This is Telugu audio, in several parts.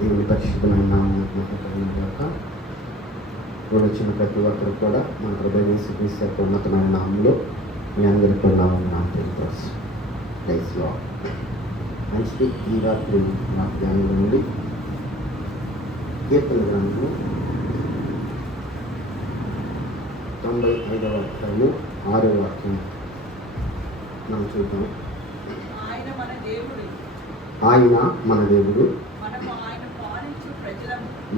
దేవుని పరిశుద్ధమైన నామమునకు మహిమ గాక. వచ్చిన ప్రతి ఒక్కరు కూడా మన ప్రభువైన యేసుక్రీస్తు యొక్క ఉన్నతమైన నామంలో మీ అందరికీ నామమున తెలుసు. Praise lord. మంచిది. ఈ రాత్రి నా ధ్యానంలో నుండి కీర్తన గ్రంథము 95వ అధ్యాయము 6వ వాక్యం మనం చూద్దాం. ఆయన మన దేవుడు,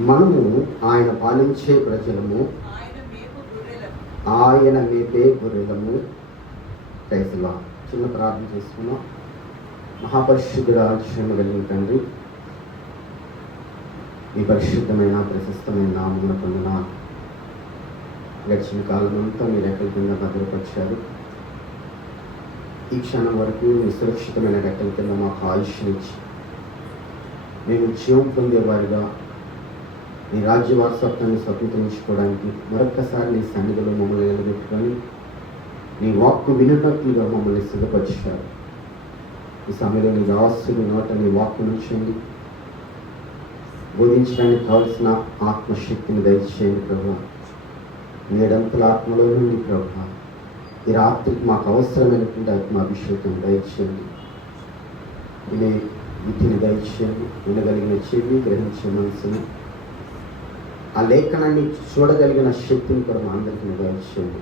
మనము ఆయన పాలించే ప్రజలము, ఆయన మేపే గొర్రెలము. Praise lord. చిన్న ప్రార్థన చేసుకున్నాం. మహాపరిశుద్ధుడా, క్షేమ కలిగిన తండ్రి, ఈ పరిశుద్ధమైన ప్రశస్తమైన నామమున పొందినాను. గడిచిన కాలం అంతా మీరు రెక్కల కింద భద్రపరిచారు. ఈ క్షణం వరకు మీ సురక్షితమైన రెక్కల కింద మాకు ఆయుష్నిచ్చి మేము జీవం పొందేవారిగా మీ రాజ్యవారసత్వాన్ని స్వతంత్రించుకోవడానికి మరొక్కసారి నీ సన్నిధిలో మమ్మల్ని నిలబెట్టుకొని నీ వాక్కు వినున్నట్లుగా మమ్మల్ని సిద్ధపరిచారు. ఈ సమయంలో నీ రాసులు నోట నీ వాక్కు నుంచండి. బోధించడానికి కావలసిన ఆత్మశక్తిని దయచేయండి ప్రభు. నేడంతల ఆత్మలో నుండి ప్రభు ఈ రాత్రికి మాకు అవసరమైనటువంటి ఆత్మాభిషేకం దయచేయండి. వినే విధిని దయచేయండి. వినగలిగిన చెవి, గ్రహించే మనసుని, ఆ లేఖనాన్ని చూడగలిగిన శక్తిని కూడా మా అందరికీ దయచేయండి.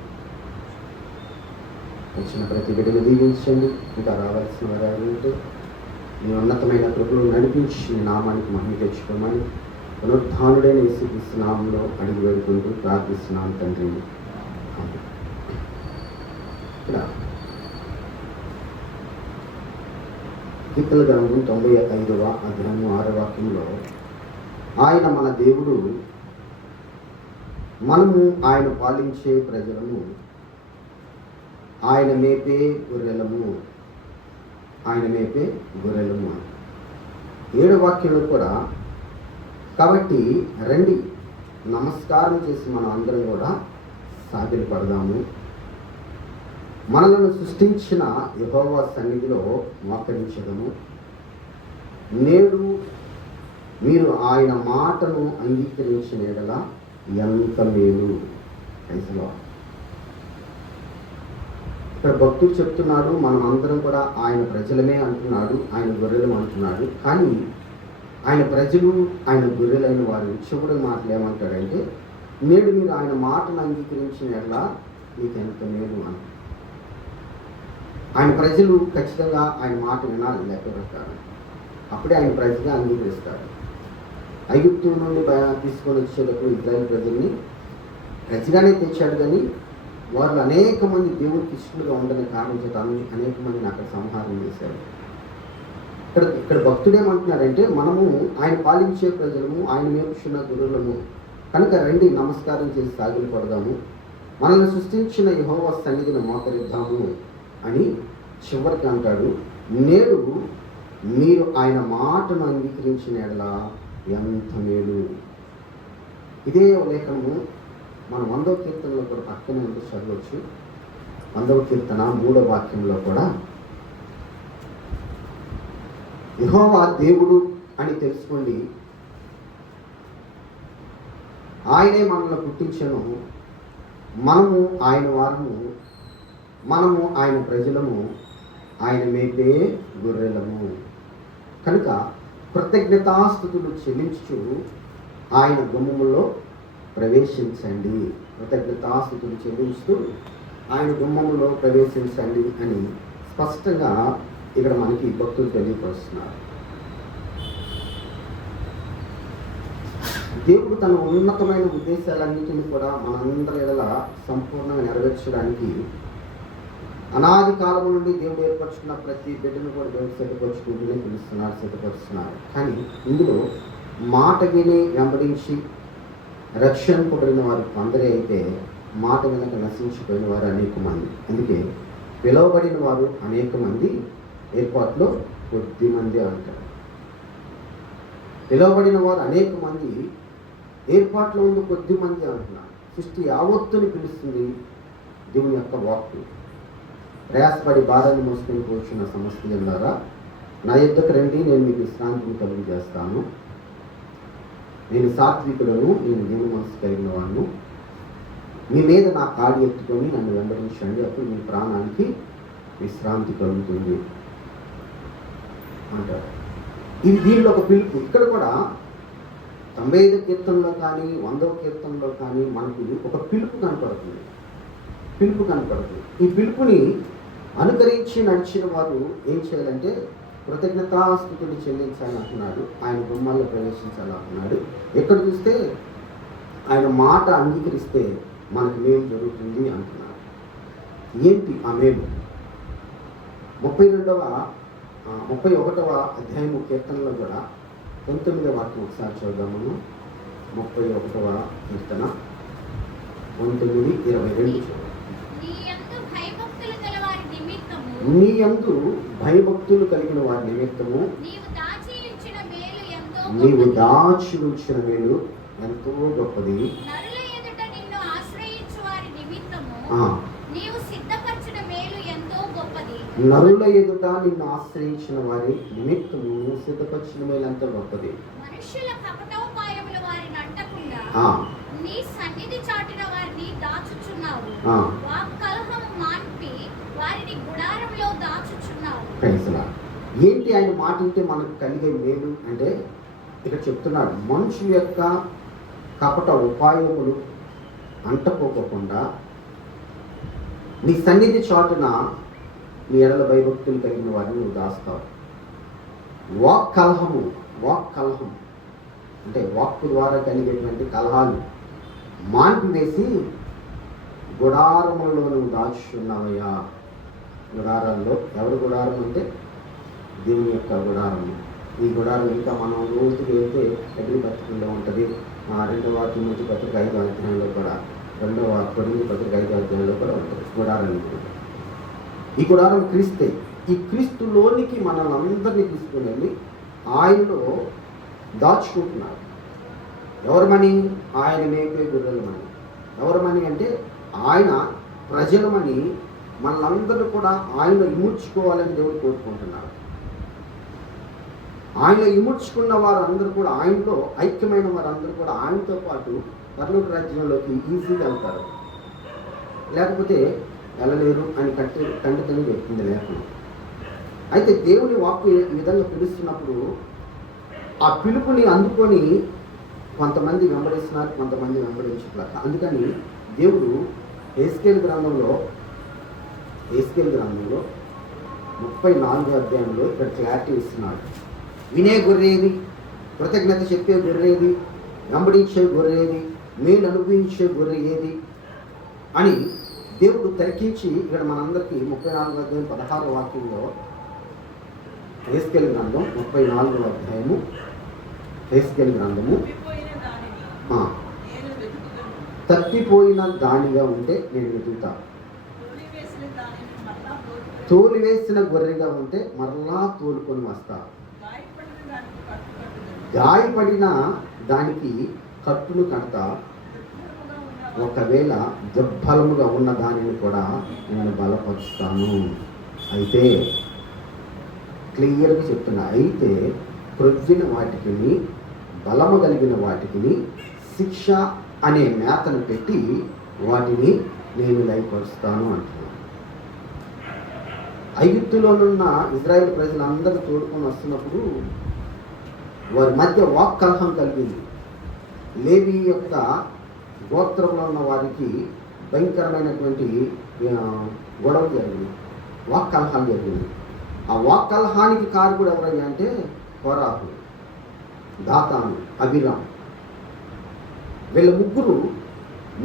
వచ్చిన ప్రతి బిడ్డను దీవించండి. ఇంకా రావాల్సిన వారు ఉంటే మీ ఉన్నతమైన కృపను నడిపించి మీ నామానికి మహిమ తెచ్చుకోమని పునరుద్ధానుడైన యేసుక్రీస్తు నామంలో అడిగి వేడుకుంటూ ప్రార్థిస్తున్నాను తండ్రి. ఇక్కడ కీర్తన గ్రంథం 95వ అధ్యాయం 6వ వాక్యంలో ఆయన మన దేవుడు, మనము ఆయన పాలించే ప్రజలము, ఆయన మేపే గొర్రెలము, ఆయన మేపే గొర్రెలము. 7వ వాక్యంలో కూడా కాబట్టి రండి నమస్కారం చేసి మనం అందరం కూడా సాగిలి పడదాము, మనలను సృష్టించిన యెహోవా సన్నిధిలో మోకరించదము. నేడు మీరు ఆయన మాటను అంగీకరించిన ఎడల ఎంత మేలు. ఐసలో ఇక్కడ భక్తుడు చెప్తున్నాడు, మనం అందరం కూడా ఆయన ప్రజలమే అంటున్నాడు, ఆయన గొర్రెలు అంటున్నాడు. కానీ ఆయన ప్రజలు, ఆయన గొర్రెలైన వారు చివరి మాటలు ఏమంటాడంటే, నేడు మీరు ఆయన మాటను అంగీకరించిన ఎడల మీకు ఎంత మేలు అని. ఆయన ప్రజలు ఖచ్చితంగా ఆయన మాట వినాలి, లెక్కపెట్టాలి. అప్పుడే ఆయన ప్రజగా అంగీకరిస్తారు. ఐగుప్తు నుండి తీసుకొని వచ్చేటప్పుడు ఇజ్రాయేల్ ప్రజల్ని ప్రజగానే తెచ్చాడు, కానీ వారు అనేక మంది దేవుడికి ఇష్టలుగా ఉండని కారణం చేత అనేక మందిని అక్కడ సంహారం చేశారు. ఇక్కడ భక్తుడేమంటున్నాడంటే, మనము ఆయన పాలించే ప్రజలము, ఆయన మేపుచున్న గొర్రెలము కనుక రండి నమస్కారం చేసి సాగిలి పడదాము, మనల్ని సృష్టించిన యెహోవా సన్నిధిని మోకరిద్దాము అని చివరికి అంటాడు. నేడు మీరు ఆయన మాటను అంగీకరించిన ఎడల ఎంత మేలు. ఇదే లేఖనము మన 100వ కీర్తనలో కూడా పక్కనే ఉంటే చదవచ్చు. 100వ కీర్తన 3వ వాక్యంలో కూడా యెహోవా దేవుడు అని తెలుసుకోండి, ఆయనే మనల్ని పుట్టించను, మనము ఆయన వారము, మనము ఆయన ప్రజలము, ఆయన మేపే గొర్రెలము. కనుక కృతజ్ఞతాస్తుతులు చెల్లించు ఆయన గుమ్మములో ప్రవేశించండి. కృతజ్ఞతాస్తుతులు చెల్లించుతూ ఆయన గుమ్మములో ప్రవేశించండి అని స్పష్టంగా ఇక్కడ మనకి భక్తులు తెలియపరుస్తున్నారు. దేవుడు తన ఉన్నతమైన ఉద్దేశాలన్నింటినీ కూడా మనందరి ఎడల సంపూర్ణంగా నెరవేర్చడానికి అనాది కాలం నుండి దేవుడు ఏర్పరచుకున్న ప్రతి బిడ్డను కూడా దేవుడు సిద్ధపరచుకుంటూనే సిద్ధపరుస్తున్నారు. కానీ ఇందులో మాట విని వెంబడించి రక్షింపబడిన వారు కొందరే అయితే, మాట వెనక నశించిపోయిన వారు అనేక మంది. అందుకే పిలువబడిన వారు అనేక మంది, ఏర్పాట్లో కొద్ది మంది అంటారు. పిలువబడిన వారు అనేక మంది, ఏర్పాట్లో ఉంది కొద్ది మంది అంటున్నారు. సృష్టి యావత్తుని పిలుస్తుంది దేవుని యొక్క వాక్కు. ప్రయాసపడి బాధను మోసుకొని కూర్చున్న సమస్య ద్వారా నా యుద్ధకు రండి, నేను మీకు విశ్రాంతిని కలుగు చేస్తాను. నేను సాత్వికులను, నేను దేవుని మనసు కలిగిన వాడును. మీ మీద నా కాడి ఎత్తుకొని నన్ను వెంబడించండి, అప్పుడు మీ ప్రాణానికి విశ్రాంతి కలుగుతుంది అంటారు. ఇది దీనిలో ఒక పిలుపు. ఇక్కడ కూడా 95వ కీర్తనలో కానీ 100వ కీర్తనలో కానీ మనకు ఒక పిలుపు కనపడుతుంది. ఈ పిలుపుని అనుకరించి నడిచిన వారు ఏం చేయాలంటే కృతజ్ఞతాస్తుతులు చెల్లించాలంటున్నాడు. ఆయన గుమ్మాల్లో ప్రవేశించాలంటున్నాడు. ఎక్కడ చూస్తే ఆయన మాట అంగీకరిస్తే మనకు మేలు జరుగుతుంది అంటున్నాడు. ఏంటి ఆ మేలు? 31వ అధ్యాయము కీర్తనలో కూడా 19వ వాక్యం ఒకసారి చూద్దాము. 31వ కీర్తన 19:22 చూద్దాం. నీ యందు భయభక్తులు కలిగిన వారి నిమిత్తము నీవు దాచి ఉంచిన మేలు ఎంతో గొప్పది. నరుల ఎదుట నిన్ను ఆశ్రయించిన వారి నిమిత్తము నీవు సిద్ధపరిచిన మేలు ఎంతో గొప్పది. మనుషుల కపటోపాయముల వారిని అంటకుండా నీ సన్నిధి చాటున వారిని దాచుచున్నావు. వాక్కలహము మాన్పి వారిని గుడారంలో దాచుచున్నావు. ఏంటి ఆయన మాట అంటే మనకు కలిగే మేలు అంటే ఇక్కడ చెప్తున్నాడు, మనుషుల యొక్క కపట ఉపాయములు అంటపోకుండా నీ సన్నిధి చాటున నీ ఎడల భయభక్తులు కలిగిన వారిని నువ్వు దాస్తావు. వాక్ కలహం అంటే వాక్కు ద్వారా కలిగేటువంటి కలహాలు మాన్పివేసి గుడారములలో నువ్వు దాచుచున్నావయ్యా. గుడారాల్లో ఎవరి గుడారం అంటే దేవుని యొక్క గుడారము. ఈ గుడారం ఇంకా మనం రోజుకి వెళ్తే ఎదురు పత్రికలో ఉంటుంది. 2వ తిమోతి పత్రిక 5వ అధ్యాయంలో కూడా, 2వ కొరింథీ పత్రిక 5వ అధ్యాయంలో కూడా ఉంటుంది గుడారం. ఈ గుడారం క్రీస్తే. ఈ క్రీస్తులోనికి మనల్ని అందరినీ తీసుకుని వెళ్ళి ఆయనలో దాచుకుంటున్నారు. ఎవరమని? ఆయన మేపే గొర్రెలమని. ఎవరమని అంటే ఆయన ప్రజలమని మనలందరూ కూడా ఆయనలో ఇముడ్చుకోవాలని దేవుడు కోరుకుంటున్నారు. ఆయనలో ఇముడ్చుకున్న వారందరూ కూడా, ఆయనలో ఐక్యమైన వారందరూ కూడా ఆయనతో పాటు పరలోక రాజ్యంలోకి ఈజీగా వెళ్తారు. లేకపోతే వెళ్ళలేరు అని ఖండితంగా చెప్తుంది లేఖనం. అయితే దేవుని వాక్కు ఈ విధంగా పిలుస్తున్నప్పుడు ఆ పిలుపుని అందుకొని కొంతమంది వెంబడిస్తున్నారు, కొంతమంది వెంబడించట్లేదు. అందుకని దేవుడు ఎహెజ్కేలు గ్రంథంలో 34వ అధ్యాయంలో ఇక్కడ క్లారిటీ ఇస్తున్నాడు. వినే గొర్రెది, కృతజ్ఞత చెప్పే గొర్రెది, వెంబడించే గొర్రెది, మేలు అనుభవించే గొర్రె ఏది అని దేవుడు తర్కించి ఇక్కడ మనందరికీ 34వ అధ్యాయం 16వ వాక్యంలో ఎహెజ్కేలు గ్రంథం 34వ అధ్యాయము ఎహెజ్కేలు గ్రంథము తప్పిపోయిన దానిగా ఉంటే నేను వెతుకుతా, తోలివేసిన గొర్రెగా ఉంటే మరలా తోలుకొని వస్తా, గాయపడిన దానికి కట్టును కడతా, ఒకవేళ దుర్బలముగా ఉన్న దానిని కూడా నేను బలపరుస్తాను. అయితే క్లియర్గా చెప్తున్నా, అయితే క్రొవ్విన వాటికి, బలము కలిగిన వాటికి శిక్ష అనే మేతను పెట్టి వాటిని నేను లయపరుస్తాను అంటున్నాను. ఐగుప్తులోనున్న ఇజ్రాయేల్ ప్రజలందరూ తోడుకొని వస్తున్నప్పుడు వారి మధ్య వాక్ కలహం కలిగింది. లేవి యొక్క గోత్రంలో ఉన్న వారికి భయంకరమైనటువంటి గొడవ జరిగింది, వాక్ కలహాలు జరిగింది. ఆ వాక్ కలహానికి కారకుడు ఎవరయ్యా అంటే కోరాహు, దాతాను, అబీరాము. వీళ్ళ ముగ్గురు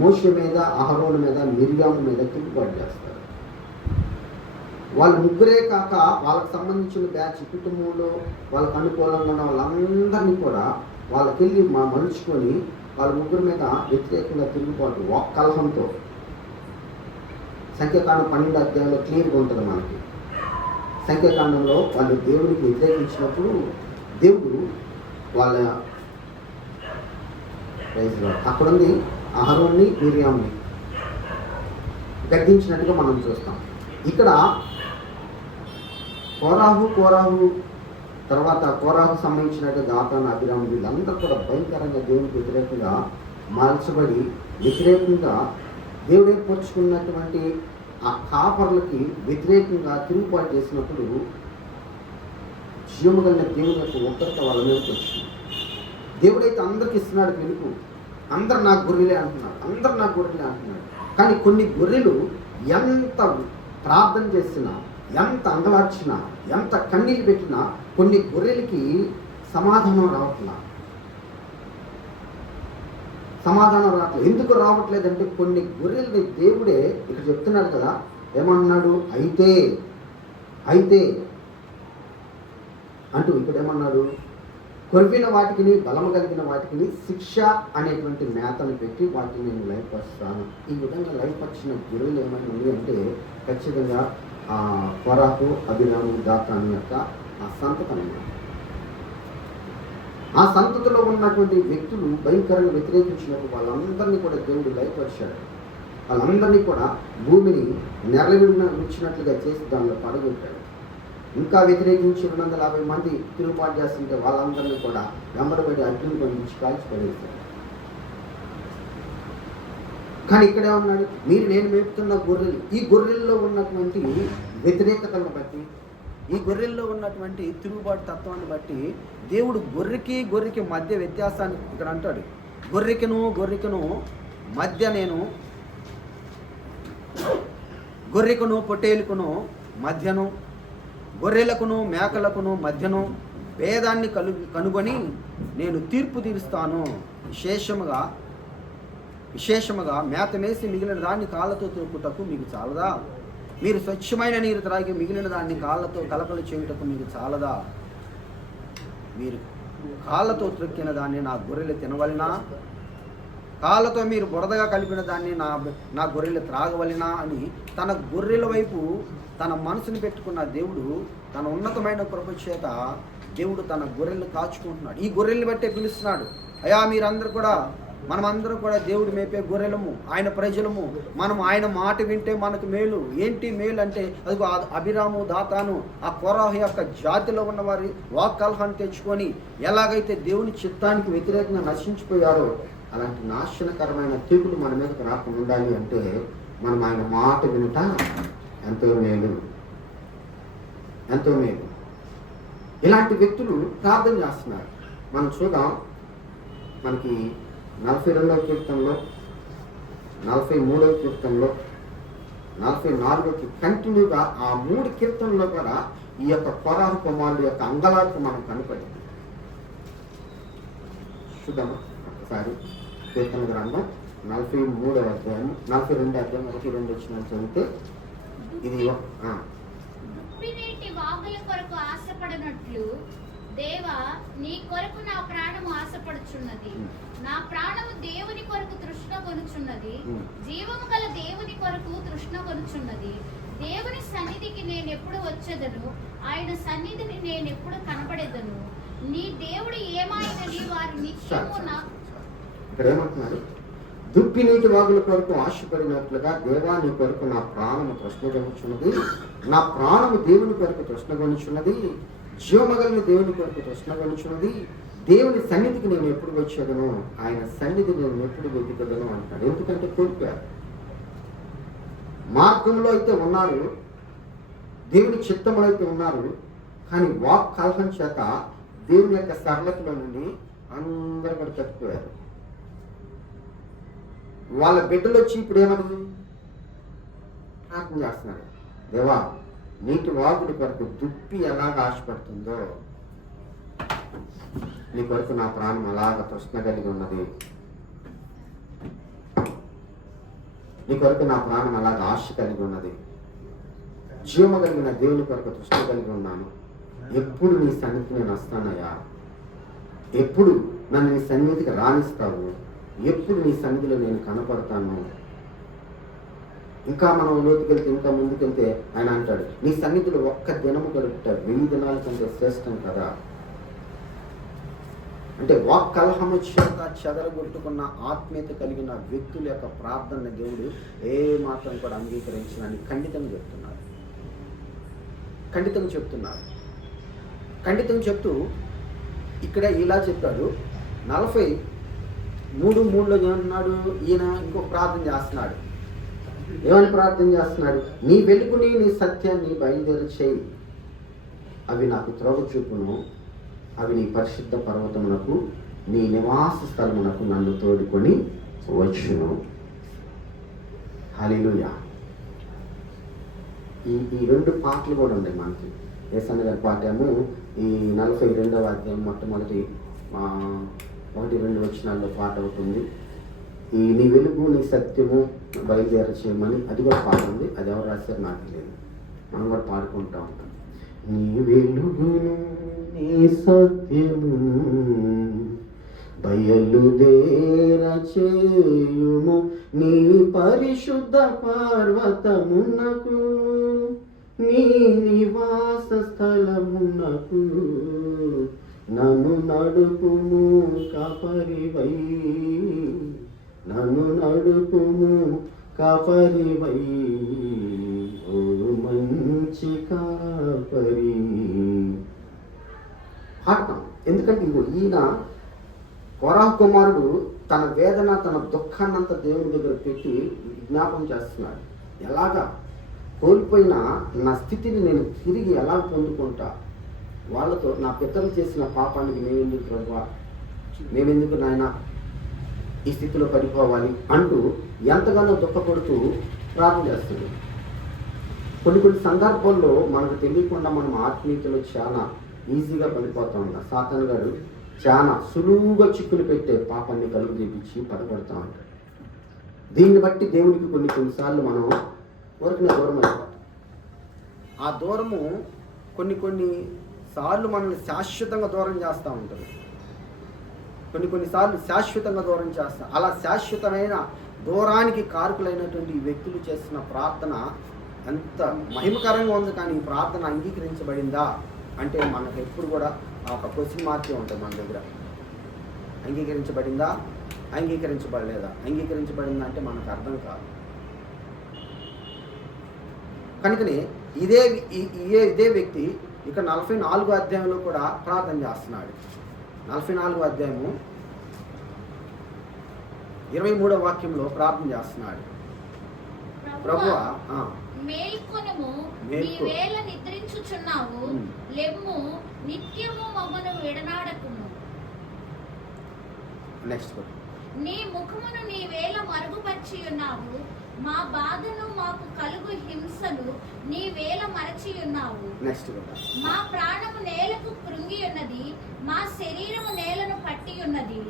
మోషే మీద, అహరోను మీద, మిర్యాము మీద తిరుగుబాటు చేస్తారు. వాళ్ళు ముగ్గురే కాక వాళ్ళకి సంబంధించిన బ్యాచ్ కుటుంబంలో వాళ్ళకు అనుకూలంగా ఉన్న వాళ్ళందరినీ కూడా వాళ్ళకెళ్ళి మలుచుకొని వాళ్ళ ముగ్గురు మీద వ్యతిరేకంగా తిరుగుబాటు వాక్ కలహంతో. సంఖ్యాకాండం 12వ అధ్యాయంలో క్లియర్గా ఉంటుంది మనకి. సంఖ్యాకాండంలో వాళ్ళు దేవుడికి వ్యతిరేకించినప్పుడు దేవుడు వాళ్ళ అక్కడుంది అహరోన్ని, మిర్యాముని గద్దించినట్టుగా మనం చూస్తాం. ఇక్కడ కోరాహు తర్వాత కోరాకు సంబంధించినట్టు దాతాను, అభిరాము వీళ్ళందరూ కూడా భయంకరంగా దేవునికి వ్యతిరేకంగా మార్చబడి వ్యతిరేకంగా దేవుడు ఏర్పరచుకున్నటువంటి ఆ కాపర్లకి వ్యతిరేకంగా తిరుగుబాటు చేసినప్పుడు జీవము కలిగిన దేవుని యొక్క ఉగ్రత వాళ్ళ మీదకి వచ్చింది. దేవుడైతే అందరికి ఇస్తున్నాడు పిలుపు, అందరు నా గొర్రెలే అంటున్నాడు, అందరు నా గొర్రెలే అంటున్నాడు. కానీ కొన్ని గొర్రెలు ఎంత ప్రార్థన చేసినా, ఎంత అంగలార్చినా, ఎంత కన్నీళ్ళు పెట్టినా కొన్ని గొర్రెలకి సమాధానం రావట్లేదు. ఎందుకు రావట్లేదంటే కొన్ని గొర్రెలని దేవుడే ఇక్కడ చెప్తున్నాడు కదా, ఏమన్నాడు, అయితే అంటూ ఇక్కడ ఏమన్నాడు, కొరివిన వాటికి బలము కలిగిన వాటికి శిక్ష అనేటువంటి మేతను పెట్టి వాటిని నేను లయపరుస్తాను. ఈ విధంగా లయపరిచిన గొర్రెలు ఏమైనా ఉంది అంటే ఖచ్చితంగా కోరాకు, అభిరాము, దాతాను యొక్క ఆ సంతతం. ఆ సంతతిలో ఉన్నటువంటి వ్యక్తులు భయంకరంగా వ్యతిరేకించినప్పుడు వాళ్ళందరినీ కూడా దేవుడు లయపరిచాడు. వాళ్ళందరినీ కూడా భూమిని నెరవేర్చినట్లుగా చేసి దానిలో పడగొట్టాడు. ఇంకా వ్యతిరేకించి 250 మంది తిరుగుబాటు చేస్తుంటే వాళ్ళందరినీ కూడా వెంబడబడి అగ్ని పంపించి కాల్చి పడేశారు. కానీ ఇక్కడే ఉన్నాడు, నేను మేపుతున్న గొర్రెలు. ఈ గొర్రెల్లో ఉన్నటువంటి వ్యతిరేకతలను బట్టి, ఈ గొర్రెల్లో ఉన్నటువంటి తిరుగుబాటు తత్వాన్ని బట్టి దేవుడు గొర్రెకి మధ్య వ్యత్యాసాన్ని ఇక్కడ అంటాడు. గొర్రెకును మధ్య నేను, గొర్రెకును పొట్టేలుకును మధ్యను, గొర్రెలకును మేకలకును మధ్యను భేదాన్ని కనుగొని నేను తీర్పు తీరుస్తాను. విశేషముగా మేత మేసి మిగిలిన దాన్ని కాళ్ళతో తొక్కుటకు మీకు చాలదా? మీరు స్వచ్ఛమైన నీరు త్రాగి మిగిలిన దాన్ని కాళ్ళతో కలకలు చేయుటకు మీకు చాలదా? మీరు కాళ్ళతో త్రొక్కిన దాన్ని నా గొర్రెలు తినవలనా? కాళ్ళతో మీరు బురదగా కలిపిన దాన్ని నా గొర్రెలు త్రాగవలనా అని తన గొర్రెల వైపు తన మనసుని పెట్టుకున్న దేవుడు తన ఉన్నతమైన కృప చేత దేవుడు తన గొర్రెలను కాచుకుంటున్నాడు. ఈ గొర్రెల్ని బట్టే పిలుస్తున్నాడు, అయ్యా మీరందరూ కూడా, మనమందరూ కూడా దేవుడు మేపే గొర్రెలము, ఆయన ప్రజలము, మనం ఆయన మాట వింటే మనకు మేలు. ఏంటి మేలు అంటే అది అభిరాము, దాతాను, ఆ కోరాహు యొక్క జాతిలో ఉన్న వారి వాక్కల్హాన్ని తెచ్చుకొని ఎలాగైతే దేవుని చిత్తానికి వ్యతిరేకంగా నశించిపోయారో అలాంటి నాశనకరమైన తెగులు మన మీదకు రాకుండా ఉండాలి అంటే మనం ఆయన మాట వినుట ఎంతో మేలు. ఇలాంటి వ్యక్తులు ప్రార్థన చేస్తున్నారు. మనం చూద్దాం, మనకి 42వ కీర్తనలో, 43వ కీర్తనలో, 44వ కంటిన్యూగా ఆ 3 కీర్తనలో కూడా ఈ యొక్క కోరాహు కుమారుడు యొక్క అంగలార్పు మనం కనపడింది. చూద్దామా ఒకసారి కీర్తన గ్రంథం 43వ అధ్యాయం, 42వ అధ్యాయం 1-2 వచ్చిన చదివితే ఇది వాగుల కొరకు ఆశపడినట్లు దేవా నీ కొరకు నా ప్రాణము ఆశపడుచున్నది. నా ప్రాణము దేవుని కొరకు తృష్ణ కొనుచున్నది, జీవము గల దేవుని కొరకు తృష్ణ కొనుచున్నది. దేవుని సన్నిధికి నేను ఎప్పుడు వచ్చేదను, ఆయన సన్నిధిని నేను ఎప్పుడు కనబడేదను. నీ దేవుడు ఏమాయనని వారు నిత్యము నాకు. ఇక్కడ ఏమంటున్నారు, దుప్పి నీటి వాగుల కొరకు ఆశపడినట్లుగా దేవా నీ కొరకు నా ప్రాణము తృష్ణగొనుచున్నది, నా ప్రాణము దేవుని కొరకు తృష్ణగొనుచున్నది, జీవమగలిని దేవుని కొరకు తృష్ణగొనుచున్నది. దేవుని సన్నిధికి నేను ఎప్పుడు వచ్చేదను, ఆయన సన్నిధి నేను ఎప్పుడు వెతుకదను అంటాడు. ఎందుకంటే కోల్పోయారు. మార్గంలో అయితే ఉన్నారు, దేవుని చిత్తంలో అయితే ఉన్నారు, కానీ వాక్ కలహం చేత దేవుని యొక్క సరళతలో నుండి అందరూ కూడా తప్పిపోయారు. వాళ్ళ బిడ్డలు వచ్చి ఇప్పుడు ఏమని ప్రార్థన చేస్తున్నారు, దేవా నీటి వాగుడి కొరకు దుప్పి ఎలాగ ఆశపడుతుందో నీ కొరకు నా ప్రాణం అలాగ తృష్ణ కలిగి ఉన్నది, నీ కొరకు నా ప్రాణం అలాగ ఆశ కలిగి ఉన్నది, జీవము కలిగిన దేవుని కొరకు తృష్ణ కలిగి ఉన్నాను. ఎప్పుడు నీ సన్నిధికి నేను వస్తానయ్యా, ఎప్పుడు నన్ను నీ సన్నిధికి రాణిస్తావు, ఎప్పుడు నీ సన్నిధిలో నేను కనపడతాను. ఇంకా మనం లోతుకెళ్తే, ఇంకా ముందుకెళ్తే ఆయన అంటాడు, నీ సన్నిధిలో ఒక్క దినము గడుపుట 1000 దినాల కంటే శ్రేష్టం కదా. అంటే వాక్ కలహము చేత చెదరగొట్టుకున్న ఆత్మీయత కలిగిన వ్యక్తుల యొక్క ప్రార్థన దేవుడు ఏ మాత్రం కూడా అంగీకరించడానికి ఖండితంగా చెప్తున్నారు. ఖండితం చెప్తూ ఇక్కడ ఇలా చెప్పాడు. 43:3లో ఏమన్నాడు? ఈయన ఇంకొక ప్రార్థన చేస్తున్నాడు. ఏమని ప్రార్థన చేస్తున్నాడు? నీ వెలుగుని నీ సత్యాన్ని బయలుదేరి చేయి, అవి నాకు త్రోవ చూపును, అవి నీ పరిశుద్ధ పర్వతమునకు నీ నివాస స్థలమునకు నన్ను తోడుకొని వచ్చును. హల్లెలూయా. ఈ 2 పాటలు కూడా ఉన్నాయి మనకి. యేసన్న గారి పాఠము ఈ 42వ అధ్యాయం మొట్టమొదటి 1-2 వచనాల్లో పాట అవుతుంది. ఈ నీ వెలుగు నీ సత్యము బయలుదేర చేయమని అది కూడా పాట ఉంది. అది ఎవరు రాశారు నాకు లేదు, మనం కూడా పాడుకుంటూ ఉంటాం. నీ వెలుగును నీ సత్యము బయలుదేర చేయుము, నీ పరిశుద్ధ పర్వతమునకు నీ నివాస స్థలమునకు నన్ను నడుపుము కాపరివై, నన్ను నడుపుము కాపరివై, ఓ మంచి కాపరి. పాడతాం. ఎందుకంటే ఇగో ఈయన కోరహ కుమారుడు తన వేదన, తన దుఃఖాన్నంతా దేవుని దగ్గర పెట్టి జ్ఞాపం చేస్తున్నాడు. ఎలాగా కోల్పోయిన నా స్థితిని నేను తిరిగి ఎలా పొందుకుంటా, వాళ్ళతో నా పితరులు చేసిన పాపానికి మేమెందుకు ప్రభువా, మేమెందుకు నాయన ఈ స్థితిలో పడిపోవాలి అంటూ ఎంతగానో దుఃఖపడుతూ ప్రార్థన చేస్తుంది. కొన్ని సందర్భాల్లో మనకు తెలియకుండా మనం ఆత్మీయతలో చాలా ఈజీగా పడిపోతూ ఉంటాం. సాతాను గారు చాలా సులువుగా చిక్కులు పెట్టే పాపాన్ని కలుగు తీపించి పడబడుతూ ఉంటాడు. దీన్ని బట్టి దేవునికి కొన్నిసార్లు మనం ఊరికనే దూరం అయిపోతాం. ఆ దూరము కొన్ని సార్లు మనల్ని శాశ్వతంగా దూరం చేస్తూ ఉంటుంది. కొన్నిసార్లు శాశ్వతంగా దూరం చేస్తాం. అలా శాశ్వతమైన దూరానికి కారకులైనటువంటి ఈ వ్యక్తులు చేస్తున్న ప్రార్థన అంత మహిమకరంగా ఉంది. కానీ ఈ ప్రార్థన అంగీకరించబడిందా అంటే మనకు ఎప్పుడు కూడా ఒక క్వశ్చన్ మార్కే ఉంటుంది మన దగ్గర. అంగీకరించబడిందా, అంగీకరించబడలేదా, అంగీకరించబడిందా అంటే మనకు అర్థం కాదు. కనుకనే ఇదే వ్యక్తి ఇక 44వ అధ్యాయంలో కూడా ప్రార్థన చేస్తున్నాడు. 44వ అధ్యాయము 23వ వాక్యంలో ప్రార్థన చేస్తున్నాడు. ప్రభువా మేల్కొనుము, నీవేళ నిద్రించుచున్నావు, లెమ్ము, నిత్యము మమ్మను విడనాడకుము. నెక్స్ట్ నీ ముఖమును నీవేళ మరుగుపరిచి ఉన్నావు, మా బాధను మాకు కలుగు హింసను నీవేళ మరచి ఉన్నావు. నెక్స్ట్ మా ప్రాణము నేలకు కృంగి ఉన్నది, మా శరీరము నేలను పట్టి ఉన్నది.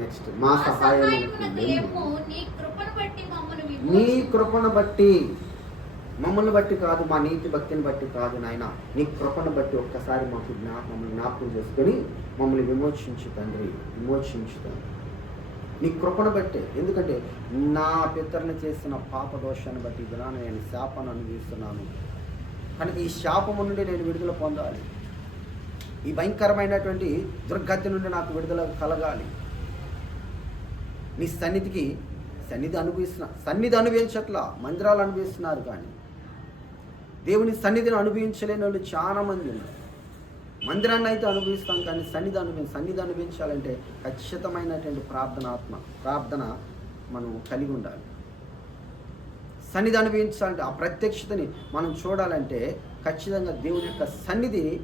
నెక్స్ట్ మా సహాయమునకు లెమ్ము, నీ కృపను బట్టి మమ్మను నీ కృపను బట్టి, మమ్మల్ని బట్టి కాదు, మా నీతి భక్తిని బట్టి కాదు నాయన, నీ కృపను బట్టి ఒక్కసారి మాకు మమ్మల్ని జ్ఞాపకం చేసుకొని మమ్మల్ని విమోచించు తండ్రి, విమోచించు తండ్రి. నీ కృపను బట్టే. ఎందుకంటే నా పితరులు చేసిన పాప దోషాన్ని బట్టి ఇలా నేను శాపాన్ని అనుభవిస్తున్నాను. కనుక ఈ శాపము నుండి నేను విడుదల పొందాలి. ఈ భయంకరమైనటువంటి దుర్గతి నుండి నాకు విడుదల కలగాలి. నీ సన్నిధి అనుభవించట్లా, మందిరాలు అనుభవిస్తున్నారు. కానీ దేవుని సన్నిధిని అనుభవించలేని వాళ్ళు చాలా మంది ఉన్నారు. మందిరాన్ని అయితే అనుభవిస్తాం, కానీ సన్నిధి అనుభవించాలంటే ఖచ్చితమైనటువంటి ప్రార్థన మనం కలిగి ఉండాలి. సన్నిధి అనుభవించాలంటే ఆ ప్రత్యక్షతని మనం చూడాలంటే ఖచ్చితంగా దేవుని యొక్క సన్నిధిని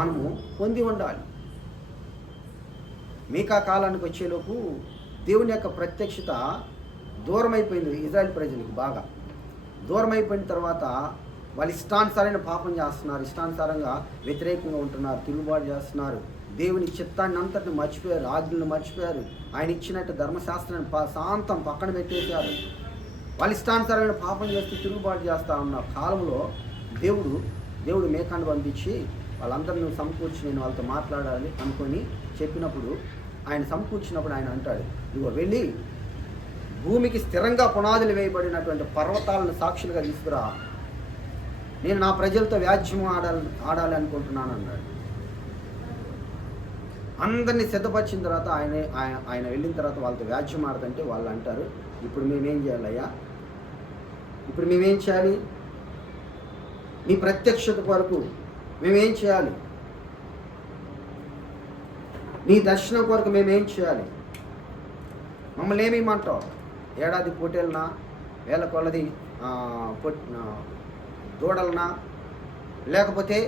మనము పొంది ఉండాలి. మీకా కాలానికి వచ్చేలోపు దేవుని యొక్క ప్రత్యక్షత దూరం అయిపోయింది. ఇజ్రాయెల్ ప్రజలకు బాగా దూరం అయిపోయిన తర్వాత వాళ్ళు ఇష్టానుసారమైన పాపం చేస్తున్నారు, ఇష్టానుసారంగా వ్యతిరేకంగా ఉంటున్నారు, తిరుగుబాటు చేస్తున్నారు. దేవుని చిత్తాన్ని అంతటిని మర్చిపోయారు, ఆజ్ఞలను మర్చిపోయారు. ఆయన ఇచ్చినట్టు ధర్మశాస్త్రాన్ని శాంతం పక్కన పెట్టేశారు. వాళ్ళు ఇష్టానుసారమైన పాపం చేస్తూ తిరుగుబాటు చేస్తూ ఉన్న కాలంలో దేవుడు మేకాన్ని పంపించి వాళ్ళందరినీ సమకూర్చి నేను వాళ్ళతో మాట్లాడాలి అనుకొని చెప్పినప్పుడు, ఆయన సమకూర్చినప్పుడు ఆయన అంటాడు, ఇదిగో వెళ్ళి భూమికి స్థిరంగా పునాదులు వేయబడినటువంటి పర్వతాలను సాక్షులుగా తీసుకురా, నేను నా ప్రజలతో వ్యాజ్యం ఆడాలి అనుకుంటున్నాను అన్నాడు. అందరినీ సిద్ధపరిచిన తర్వాత ఆయన వెళ్ళిన తర్వాత వాళ్ళతో వ్యాజ్యం ఆడదంటే వాళ్ళు అంటారు, ఇప్పుడు మేమేం చేయాలయ్యా, ఇప్పుడు మేమేం చేయాలి, నీ ప్రత్యక్షత వరకు మేమేం చేయాలి? నీ దర్శనం కొరకు మేమేం చేయాలి? మమ్మల్ని ఏమేమంటావు? ఏడాది పోటీలనా, వేల కొలది దూడలనా, లేకపోతే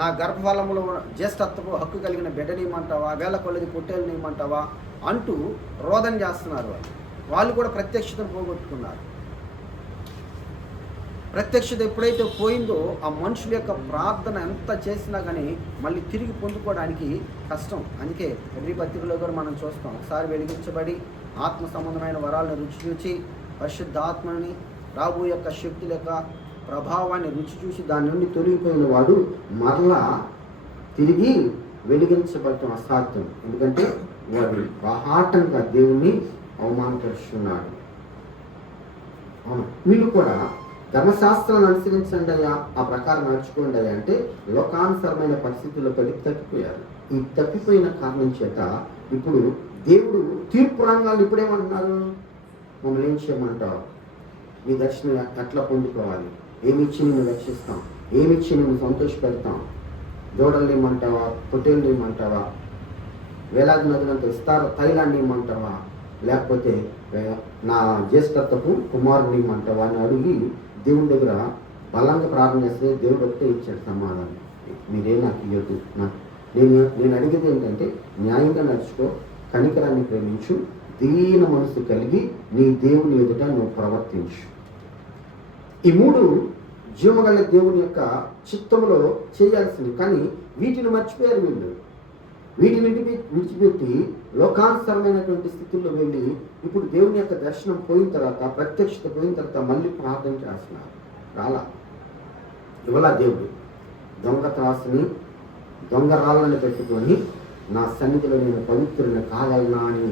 నా గర్భఫలంలో జ్యేష్ఠత్వపు హక్కు కలిగిన బిడ్డనియమంటావా, వేల కొలది పొట్టేలనియమంటావా అంటూ రోదన చేస్తున్నారు. వాళ్ళు కూడా ప్రత్యక్షతను పోగొట్టుకున్నారు. ప్రత్యక్షత ఎప్పుడైతే పోయిందో ఆ మనుషుల యొక్క ప్రార్థన ఎంత చేసినా కానీ మళ్ళీ తిరిగి పొందుకోవడానికి కష్టం. అందుకే ఎవ్రీ పత్రికలో కూడా మనం చూస్తాం, ఒకసారి వెలిగించబడి ఆత్మ సంబంధమైన వరాలను రుచి చూచి పరిశుద్ధ ఆత్మని రాబో యొక్క శక్తుల యొక్క ప్రభావాన్ని రుచి చూసి దాని నుండి తొలగిపోయిన వాడు మరలా తిరిగి వెలిగించబడటం అసాధ్యం. ఎందుకంటే వాడు బాహాటంగా దేవుణ్ణి అవమానపరుస్తున్నాడు. అవును, వీళ్ళు కూడా ధర్మశాస్త్రాన్ని అనుసరించండి అయ్యా, ఆ ప్రకారం నడుచుకోండి అయ్యా అంటే లోకానుసరమైన పరిస్థితుల్లో పడి తప్పిపోయారు. ఈ తప్పిపోయిన కారణం చేత ఇప్పుడు దేవుడు తీర్పు రంగాలు ఇప్పుడేమంటున్నారు? మమ్మల్ని ఏం చేయమంటావు? నీ దర్శనం ఎట్లా పొందుకోవాలి? ఏమిచ్చి నిన్ను రక్షిస్తాం, ఏమిచ్చి నిన్ను సంతోషపెడతాం? దూడల్ని ఇమ్మంటావా, పొట్టేళ్ళు ఇమ్మంటావా, వేలాది నదులంతా ఇస్తారు తైలాన్ని ఇమ్మంటావా, లేకపోతే నా జ్యేష్ఠత్వపు కుమారుని ఇమ్మంటావా అని అడిగి దేవుని దగ్గర బలంగా ప్రార్థన చేస్తే దేవుడు ఒకటే ఇచ్చాడు సమాధానం. మీరే నాకు ఇవ్వద్దు, నేను అడిగేది ఏంటంటే న్యాయంగా నడుచుకో, కనికరాన్ని ప్రేమించు, దీన మనసు కలిగి నీ దేవుని ఎదుట నువ్వు ప్రవర్తించు. ఈ మూడు జీవగల దేవుని యొక్క చిత్తంలో చేయాల్సింది. కానీ వీటిని మర్చిపోయారు వీళ్ళు. వీటిని విడిచిపెట్టి లోకానుసరమైనటువంటి స్థితుల్లో వెళ్ళి ఇప్పుడు దేవుని యొక్క దర్శనం పోయిన తర్వాత, ప్రత్యక్షత పోయిన తర్వాత మళ్ళీ ప్రార్థన చేస్తున్నారు. రాలా ఇవాళ దేవుడు దొంగ త్రాసుని, దొంగ రాళ్ళని పెట్టుకొని నా సన్నిధిలో నేను పవిత్రుని కాగలనా అని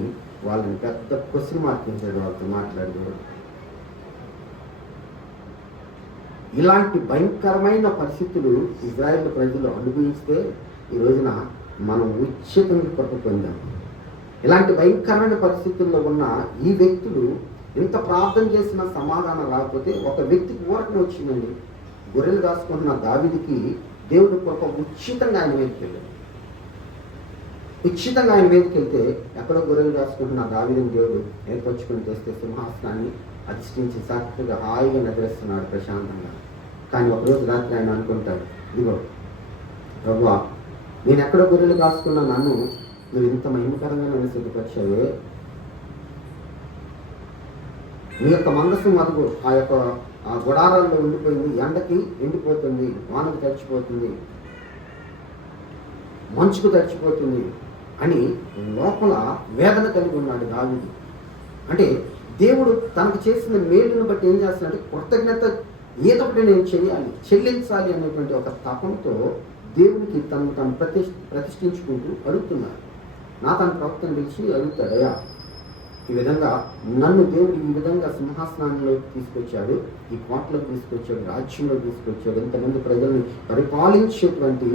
వాళ్ళని పెద్ద క్వశ్చన్ మార్క్ చేశాడు. వాళ్ళతో మాట్లాడారు. ఇలాంటి భయంకరమైన పరిస్థితులు ఇజ్రాయేల్ ప్రజలు అనుభవిస్తే ఈ రోజున మనం ఉచితంగా కొరకు పొందాం. ఇలాంటి భయంకరమైన పరిస్థితుల్లో ఉన్న ఈ వ్యక్తులు ఇంత ప్రార్థన చేసిన సమాధానం రాకపోతే ఒక వ్యక్తికి ఊరకనే వచ్చిందండి. గొర్రెలు కాసుకుంటున్న దావీదుకి దేవుడు కృప ఉచితంగా ఆయన మీదకి వెళ్ళాడు. ఉచితంగా ఆయన మీదకి వెళ్తే ఎక్కడో గొర్రెలు కాసుకుంటున్న దావీదుని దేవుడు ఏర్పరచుకుని తెస్తే సింహాసనాన్ని అధిష్ఠించి చక్కగా హాయిగా నిద్రిస్తున్నాడు ప్రశాంతంగా. కానీ ఒకరోజు రాత్రి ఆయన అనుకుంటాడు, ఇదిగో ప్రభువా, నేను ఎక్కడో గొర్రెలు కాసుకున్న నన్ను నువ్వు ఇంత మహిమకరంగా నన్ను సిద్ధపరిచావే, నీ యొక్క మందసం అదుగు ఆ యొక్క గుడారాల్లో ఉండిపోయింది, ఎండకి ఎండిపోతుంది, వానకు తడిచిపోతుంది, మంచుకు తడిచిపోతుంది అని లోపల వేదన కలిగి ఉన్నాడు దావీదు. అంటే దేవుడు తనకు చేసిన మేలును బట్టి ఏం చేస్తున్నాడు? కృతజ్ఞత ఏదో ఒకటి నేను చేయాలి, చెల్లించాలి అనేటువంటి ఒక తపంతో దేవునికి తను ప్రతిష్ఠించుకుంటూ అడుగుతున్నాడు. నా తన ప్రవక్తను పిలిచి అడుగుతాడు, అయ్యా ఈ విధంగా నన్ను దేవుడు ఈ విధంగా సింహాసనంలోకి తీసుకొచ్చాడు, ఈ కోటలోకి తీసుకొచ్చాడు, రాజ్యంలోకి తీసుకొచ్చాడు, ఇంతమంది ప్రజల్ని పరిపాలించేటువంటి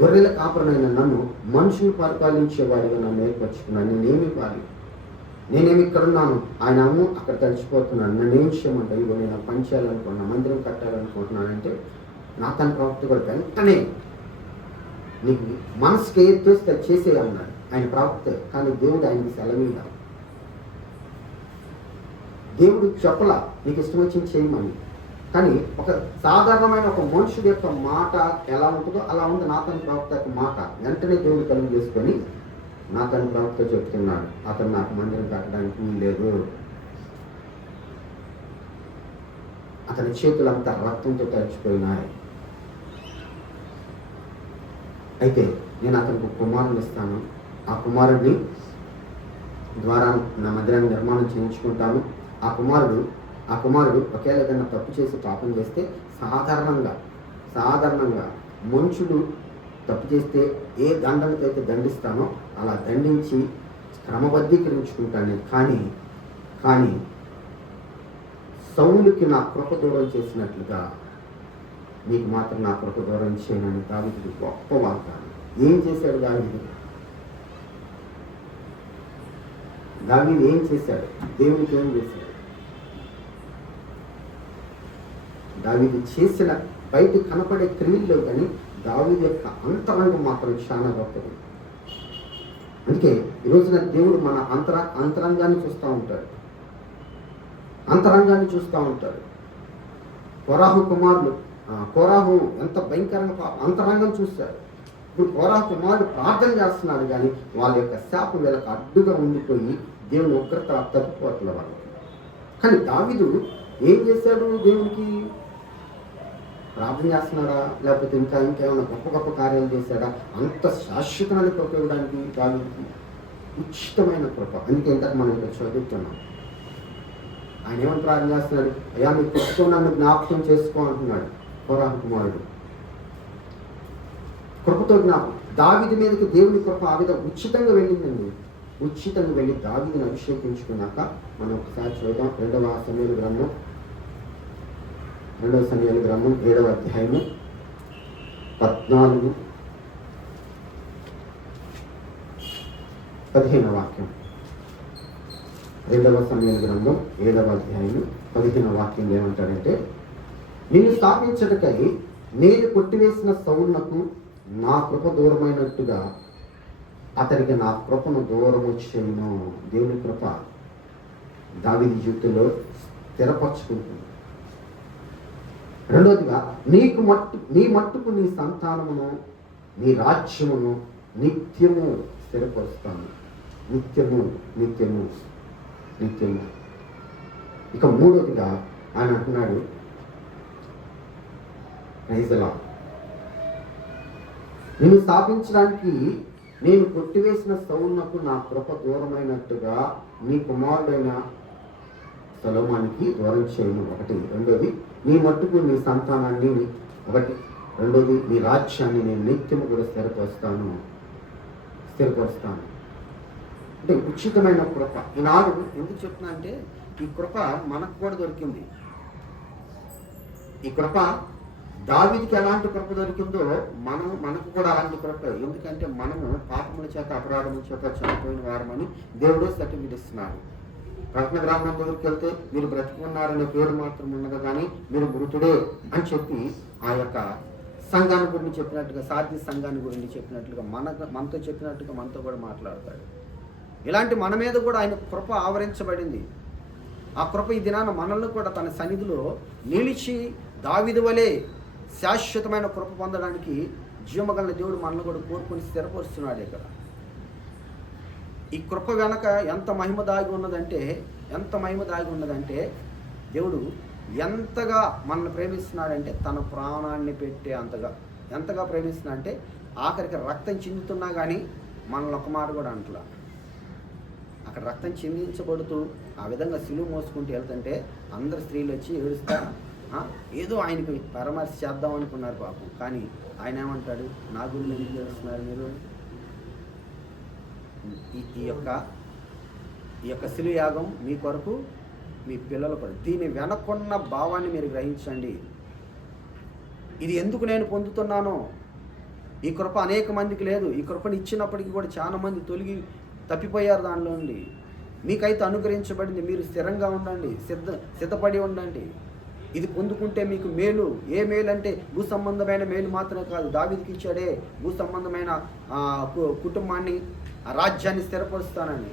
గొర్రెల కాపరనైన నన్ను మనుషులు పరిపాలించేవాడిగా నన్ను ఏర్పరచుకున్నాను. నేనేమి ఇవ్వాలి? నేనేమి ఇక్కడున్నాను, ఆయన అమ్ము అక్కడ తడిచిపోతున్నాను, నన్ను ఏం చేయమంటావు? ఇగో నేను పని చేయాలనుకుంటున్నా, మందిరం కట్టాలనుకుంటున్నానంటే నా తన ప్రవక్త కూడా వెంటనే నీకు మనసుకి ఏది తోస్తే అది చేసేయన్నాడు ఆయన ప్రవక్త. కానీ దేవుడు ఆయనకి సెలవీయ, దేవుడు చెప్పలా నీకు ఇష్టం వచ్చింది చేయమని. కానీ ఒక సాధారణమైన ఒక మనుషుడి యొక్క మాట ఎలా ఉంటుందో అలా ఉంది నాతన్ ప్రవక్త యొక్క మాట. వెంటనే దేవుడు కలుగు చేసుకొని నాతన్ ప్రవక్త చెప్తున్నాడు, అతను నాకు మందిరం కట్టడానికి వీల్లేదు, అతని చేతులంతా రక్తంతో తడిచిపోయినాయి, అయితే నేను అతనికి ఒక కుమారుని ఇస్తాను, ఆ కుమారుడిని ద్వారా నా మందిరాన్ని నిర్మాణం చేయించుకుంటాను. ఆ కుమారుడు ఒకేలా ఏదైనా తప్పు చేసి పాపం చేస్తే సాధారణంగా మనుషులు తప్పు చేస్తే ఏ దండనతో అయితే దండిస్తానో అలా దండించి క్రమబద్ధీకరించుకుంటాను. కానీ సౌలుకి నా కృప దూరం చేసినట్లుగా నీకు మాత్రం నా కృప దూరం చేయనని దావీదుకి గొప్ప వాగ్దానం. ఏం చేశాడు దావీదు ఏం చేశాడు? దేవునికి ఏం చేశాడు? దావీదు చేసిన బయట కనపడే క్రియల్లో కానీ దావీదు యొక్క అంతరంగం మాత్రం చాలా గొప్పది. అందుకే ఈరోజున దేవుడు మన అంతరంగాన్ని చూస్తూ ఉంటాడు, అంతరంగాన్ని చూస్తూ ఉంటాడు. కోరాహు కుమారులు కోరాహు ఎంత భయంకరంగా అంతరంగం చూశారు. ఇప్పుడు కోరాహు కుమారుడు ప్రార్థన చేస్తున్నారు, కానీ వాళ్ళ యొక్క శాపం వీళ్ళకి అడ్డుగా ఉండిపోయి దేవుని ఉగ్రత తప్పిపోతున్న వాళ్ళకి. కానీ దావీదు ఏం చేశాడు? దేవునికి ప్రార్థన చేస్తున్నాడా, లేకపోతే ఇంకేమైనా గొప్ప గొప్ప కార్యాలు చేశాడా? అంత శాశ్వతమైన కృప ఇవ్వడానికి దావీదుకి ఉచితమైన కృప. అందుకే ఇంతకు మనం ఇక్కడ చదువుతున్నాం. ఆయన ఏమని ప్రార్థన చేస్తున్నాడు? అయ్యా మీ కృపతో నన్ను జ్ఞాపకం చేసుకో అంటున్నాడు కోరాహు కుమారుడు. కృపతో జ్ఞాపకం. దావీదు మీదకి దేవుని కృప ఆ విధంగా ఉచితంగా వెళ్ళిందండి. ఉచితంగా వెళ్ళి దావీదుని అభిషేకించుకున్నాక మనం ఒకసారి చూద్దాం. 2వ సమూయేలు గ్రంథం 7వ అధ్యాయము 14-15 వాక్యం. 2వ సమూయేలు గ్రంథం 7వ అధ్యాయము 15 వాక్యం ఏమంటాడంటే, నిన్ను స్థాపించటకై నేను కొట్టివేసిన సౌలునకు నా కృప దూరమైనట్టుగా అతనికి నా కృపను దూరం వచ్చేను. దేవుని కృప దావీదు జీవితంలో స్థిరపరచుకుంటుంది. రెండోదిగా నీ మట్టుకు నీ సంతానమును నీ రాజ్యమును నిత్యము స్థిరపరుస్తాను. నిత్యము నిత్యము నిత్యము. ఇక మూడోదిగా ఆయన అంటున్నాడు, ప్రైజలా, నిన్ను స్థాపించడానికి నేను కొట్టివేసిన సౌలునకు నా కృప దూరమైనట్టుగా నీ కుమారుడైన సొలొమోనుకి దూరం చేయను. ఒకటి. రెండోది, నీ మట్టుకు నీ సంతానాన్ని ఒకటి. రెండోది, నీ రాజ్యాన్ని నేను నిత్యము కూడా స్థిరపరుస్తాను. అంటే ఉచితమైన కృప. ఈనాడు ఎందుకు చెప్తున్నా అంటే, ఈ కృప మనకు కూడా దొరికింది. ఈ కృప దావీదుకి ఎలాంటి కృప దొరికిందో మనకు కూడా అలాంటి కృప. ఎందుకంటే మనము పాపముల చేత అపరాధముల చేత చనిపోయిన వారమని దేవుడే సర్టిఫికెట్ ఇస్తున్నాడు. ప్రకటన గ్రంథం దగ్గరికి వెళ్తే మీరు బ్రతికున్నారనే పేరు మాత్రం ఉన్నది, కానీ మీరు మృతుడే అని చెప్పి ఆ యొక్క సంఘాన్ని గురించి చెప్పినట్టుగా, సాధ్య సంఘాన్ని గురించి చెప్పినట్లుగా మనతో చెప్పినట్టుగా మనతో కూడా మాట్లాడతాడు. ఇలాంటి మన మీద కూడా ఆయన కృప ఆవరించబడింది. ఆ కృప ఈ దినాన మనల్ని కూడా తన సన్నిధిలో నిలిచి దావీదు వలె శాశ్వతమైన కృప పొందడానికి జీవమగల దేవుడు మనల్ని కూడా కోరుకొని స్థిరపరుస్తున్నాడు. ఇక్కడ ఈ కృప వెనక ఎంత మహిమ దాగి ఉన్నదంటే దేవుడు ఎంతగా మనల్ని ప్రేమిస్తున్నాడంటే తన ప్రాణాన్ని పెట్టే ఎంతగా ప్రేమిస్తున్నాడంటే ఆఖరికి రక్తం చిందుతున్నా కానీ మనల్ని ఒక మాట కూడా అంటలా. అక్కడ రక్తం చిందించబడుతూ ఆ విధంగా సిలువ మోసుకుంటూ వెళ్తుంటే అందరు స్త్రీలు వచ్చి ఏడుస్తా ఏదో ఆయనకి పరామర్శ చేద్దాం అనుకున్నారు పాపం. కానీ ఆయన ఏమంటాడు, నా గురించి ఎందుకు చేస్తున్నారు మీరు? ఈ యొక్క సిలువ యాగం మీ కొరకు, మీ పిల్లల కొరకు. దీని వెనకున్న భావాన్ని మీరు గ్రహించండి. ఇది ఎందుకు నేను పొందుతున్నానో, ఈ కృప అనేక మందికి లేదు. ఈ కృపను ఇచ్చినప్పటికీ కూడా చాలా మంది తప్పిపోయారు దానిలో నుండి. మీకైతే అనుగ్రహించబడింది. మీరు స్థిరంగా ఉండండి, సిద్ధపడి ఉండండి. ఇది పొందుకుంటే మీకు మేలు. ఏ మేలు అంటే భూ సంబంధమైన మేలు మాత్రమే కాదు. దావీదుకి ఇచ్చాడే భూ సంబంధమైన కుటుంబాన్ని, రాజ్యాన్ని స్థిరపరుస్తానని.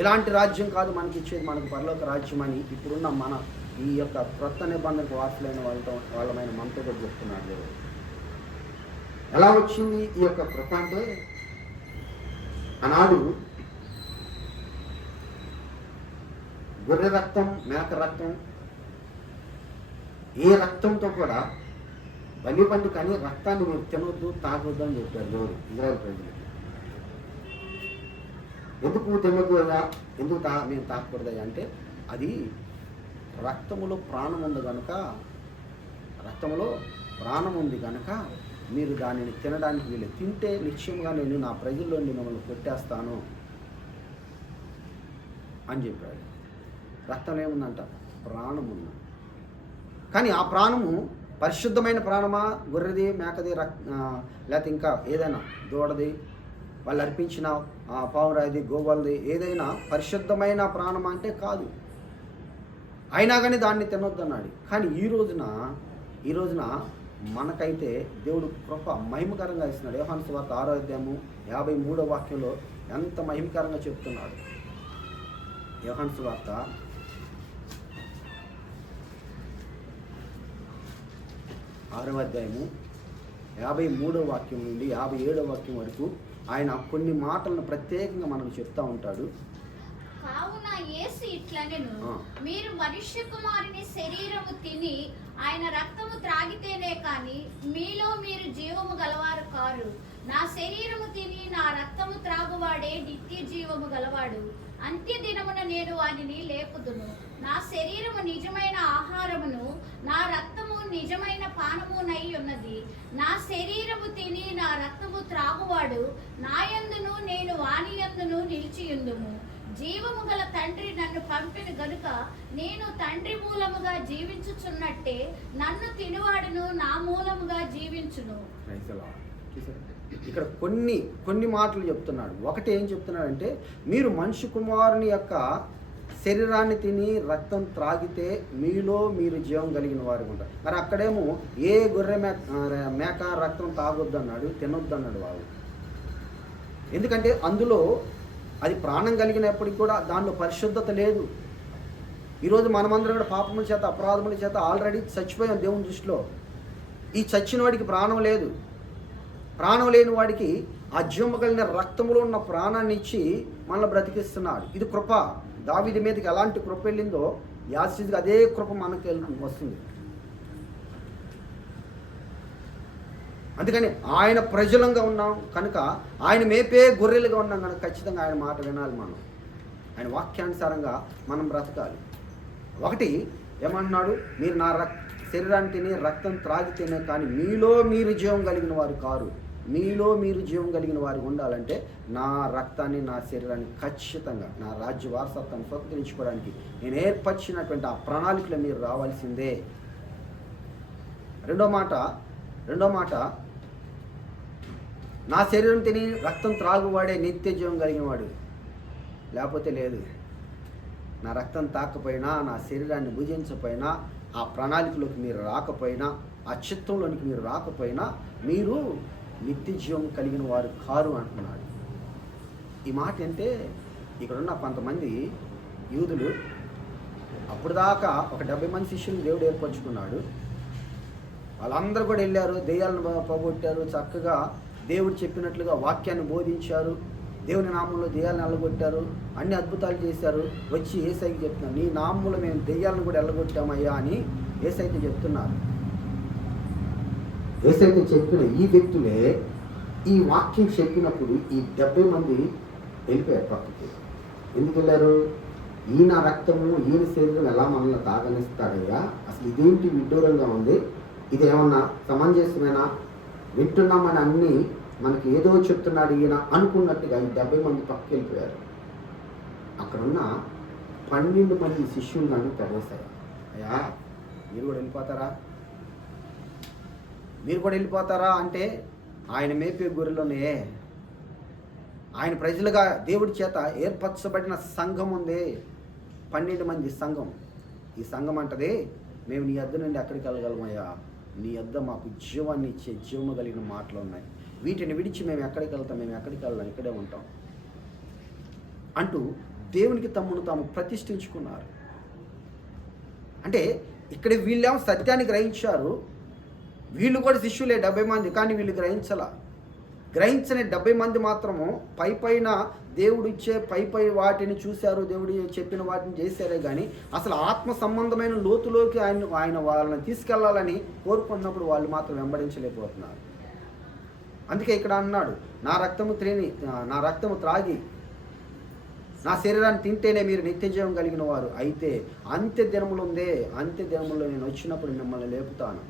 ఇలాంటి రాజ్యం కాదు మనకి ఇచ్చేది, మనకు పరలోక రాజ్యం అని ఇప్పుడున్న మన ఈ యొక్క క్రొత్త నిబంధనకు వాసులైన వాళ్ళమైన మనతో కూడా చెప్తున్నాడు. ఎలా వచ్చింది ఈ యొక్క కృప అంటే, ఆనాడు గొర్రె రక్తం, మేక రక్తం, ఏ రక్తంతో కూడా బలి పండు, కానీ రక్తాన్ని మీరు తినొద్దు, తాగొద్దు అని చెప్పారు దేవుడు ఇజ్రాయేల్ ప్రజలకి. ఎందుకు తినొద్దు అయ్యా, ఎందుకు నేను తాగకూడదయ్యా అంటే, అది రక్తములో ప్రాణం ఉంది కనుక మీరు దానిని తినడానికి వీళ్ళు తింటే నిశ్చయంగా నేను నా ప్రజల్లో మిమ్మల్ని కొట్టేస్తాను అని చెప్పాడు. రక్తం ఏముందంట? ప్రాణం ఉంది. కానీ ఆ ప్రాణము పరిశుద్ధమైన ప్రాణమా? గొర్రెది, మేకది, లేకపోతే ఇంకా ఏదైనా దూడది, వాళ్ళు అర్పించిన పావురాయిది, గోవాలది, ఏదైనా పరిశుద్ధమైన ప్రాణం అంటే కాదు. అయినా కానీ దాన్ని తినొద్దన్నాడు. కానీ ఈ రోజున మనకైతే దేవుడు కృప మహిమకరంగా ఇస్తున్నాడు. యోహాను సువార్త 6వ అధ్యాయము 53వ వాక్యంలో ఎంత మహిమకరంగా చెప్తున్నాడు. యోహాను సువార్త 6వ అధ్యాయము 53వ వాక్యం నుండి 57వ వాక్యం వరకు ఆయన కొన్ని మాటలను ప్రత్యేకంగా మనకు చెప్తా ఉంటాడు. కావున యేసు ఇట్లనెను, ఆ. మీరు మనుష్య కుమారుని శరీరము తిని ఆయన రక్తము త్రాగితేనే కాని మీలో మీరు జీవము గలవారు కారు. నా శరీరము తిని నా రక్తము త్రాగువాడే నిత్య జీవము గలవాడు. అంత్య దినమున నేను వానిని లేపుదును. నా శరీరము నిజమైన ఆహారమును, నా రక్తము నిజమైన పానమునై ఉన్నది. నా శరీరము తిని నా రక్తము త్రాగువాడు నాయందును నేను వానియందును నిలిచియుందుము. జీవము గల తండ్రి నన్ను పంపిన గనుక నేను తండ్రి మూలముగా జీవించుచున్నట్టే నన్ను తినువాడును నా మూలముగా జీవించును. ఇక్కడ కొన్ని మాటలు చెప్తున్నాడు. ఒకటి ఏం చెప్తున్నాడంటే, మీరు మనిషి కుమారుని యొక్క శరీరాన్ని తిని రక్తం త్రాగితే మీలో మీరు జీవం కలిగిన వారు ఉంటారు. మరి అక్కడేమో ఏ గొర్రె మేక రక్తం తాగొద్దు అన్నాడు, తినొద్దు అన్నాడు వాడు. ఎందుకంటే అందులో అది ప్రాణం కలిగినప్పటికీ కూడా దానిలో పరిశుద్ధత లేదు. ఈరోజు మనమందరం కూడా పాపముల చేత అపరాధముల చేత ఆల్రెడీ చచ్చిపోయాం దేవుని దృష్టిలో. ఈ చచ్చిన వాడికి ప్రాణం లేదు. ప్రాణం లేని వాడికి ఆ జీవము కలిగిన రక్తములో ఉన్న ప్రాణాన్ని ఇచ్చి మనల్ని బ్రతికిస్తున్నాడు. ఇది కృప. దావీదు మీదకి ఎలాంటి కృప వెళ్ళిందో యాజకుడికి అదే కృప మనకి వస్తుంది. అందుకని ఆయన ప్రజలంగా ఉన్నాం కనుక, ఆయన మేపే గొర్రెలుగా ఉన్నాం కనుక ఖచ్చితంగా ఆయన మాట వినాలి. మనం ఆయన వాక్యానుసారంగా మనం బ్రతకాలి. ఒకటి ఏమంటున్నాడు, మీరు నా శరీరాన్ని తిని రక్తం త్రాగితేనే కానీ మీలో మీరు జీవం కలిగిన వారు కారు. మీలో మీరు జీవం కలిగిన వారు ఉండాలంటే నా రక్తాన్ని, నా శరీరాన్ని ఖచ్చితంగా నా రాజ్య వారసత్వాన్ని స్వీకరించుకోవడానికి నేను ఏర్పరిచినటువంటి ఆ ప్రణాళికలో మీరు రావాల్సిందే. రెండో మాట నా శరీరం తిని రక్తం త్రాగువాడే నిత్య జీవం కలిగిన వాడు, లేకపోతే లేదు. నా రక్తం తాకపోయినా, నా శరీరాన్ని భుజించకపోయినా, ఆ ప్రణాళికలోకి మీరు రాకపోయినా, ఆ చిత్తంలోనికి మీరు రాకపోయినా మీరు నిత్య జీవం కలిగిన వారు కారు అంటున్నాడు. ఈ మాట అంటే ఇక్కడున్న కొంతమంది యూదులు అప్పుడు దాకా ఒక 70 మంది శిష్యులు దేవుడు ఏర్పరచుకున్నాడు. వాళ్ళందరూ కూడా వెళ్ళారు, దెయ్యాలను పోగొట్టారు, చక్కగా దేవుడు చెప్పినట్లుగా వాక్యాన్ని బోధించారు, దేవుని నామంలో దెయ్యాలను వెళ్ళగొట్టారు, అన్ని అద్భుతాలు చేశారు. వచ్చి యేసయ్యకి చెప్తున్నారు, నీ నామంలో మేము దెయ్యాలను కూడా వెళ్ళగొట్టామయ్యా అని యేసయ్యకి చెప్తున్నారు. యేసయ్యకి చెప్పిన ఈ వ్యక్తులే ఈ వాక్యం చెప్పినప్పుడు ఈ 70 మంది వెళ్ళిపోయారు పక్కకి. ఎందుకు వెళ్ళారు? ఈయన రక్తము, ఈయన శరీరం ఎలా మనల్ని తాగనిస్తాడయ్యా, అసలు ఇదేంటి విడ్డూరంగా ఉంది, ఇది ఏమన్నా సమంజసమేనా, వింటున్నామని అన్నీ మనకి ఏదో చెప్తున్నాడు ఈయన అనుకున్నట్టుగా ఈ 70 మంది పక్కకి వెళ్ళిపోయారు. అక్కడున్న 12 మంది శిష్యులు నన్ను తడేశారు, అయ్యా మీరు కూడా వెళ్ళిపోతారా అంటే ఆయన మేపే గొర్రెలోనే ఆయన ప్రజలుగా దేవుడి చేత ఏర్పరచబడిన సంఘం ఉంది, 12 మంది సంఘం. ఈ సంఘం అంటది, మేము నీ యొద్ద నుండి ఎక్కడికి వెళ్ళగలమయ్యా, నీ యొద్ద మాకు జీవాన్ని ఇచ్చే జీవము కలిగిన మాటలు ఉన్నాయి, వీటిని విడిచి మేము ఎక్కడికి వెళ్తాం, మేము ఎక్కడికి వెళ్దాం, ఇక్కడే ఉంటాం అంటూ దేవునికి తమ్మును తాము ప్రతిష్ఠించుకున్నారు. అంటే ఇక్కడ వీళ్ళేమో సత్యాన్ని గ్రహించారు, వీళ్ళు కూడా శిష్యులే 70 మంది, కానీ వీళ్ళు గ్రహించని 70 మంది మాత్రము పైన దేవుడు ఇచ్చే పై వాటిని చూశారు, దేవుడు చెప్పిన వాటిని చేశారే కానీ అసలు ఆత్మ సంబంధమైన లోతులోకి ఆయన వాళ్ళని తీసుకెళ్లాలని కోరుకున్నప్పుడు వాళ్ళు మాత్రం వెంబడించలేకపోతున్నారు. అందుకే ఇక్కడ అన్నాడు, నా రక్తము త్రాగి నా శరీరాన్ని తింటేనే మీరు నిత్య జీవం కలిగిన వారు అయితే అంత్య దినములు ఉందే, అంత్య దినముల్లో నేను వచ్చినప్పుడు మిమ్మల్ని లేపుతాను.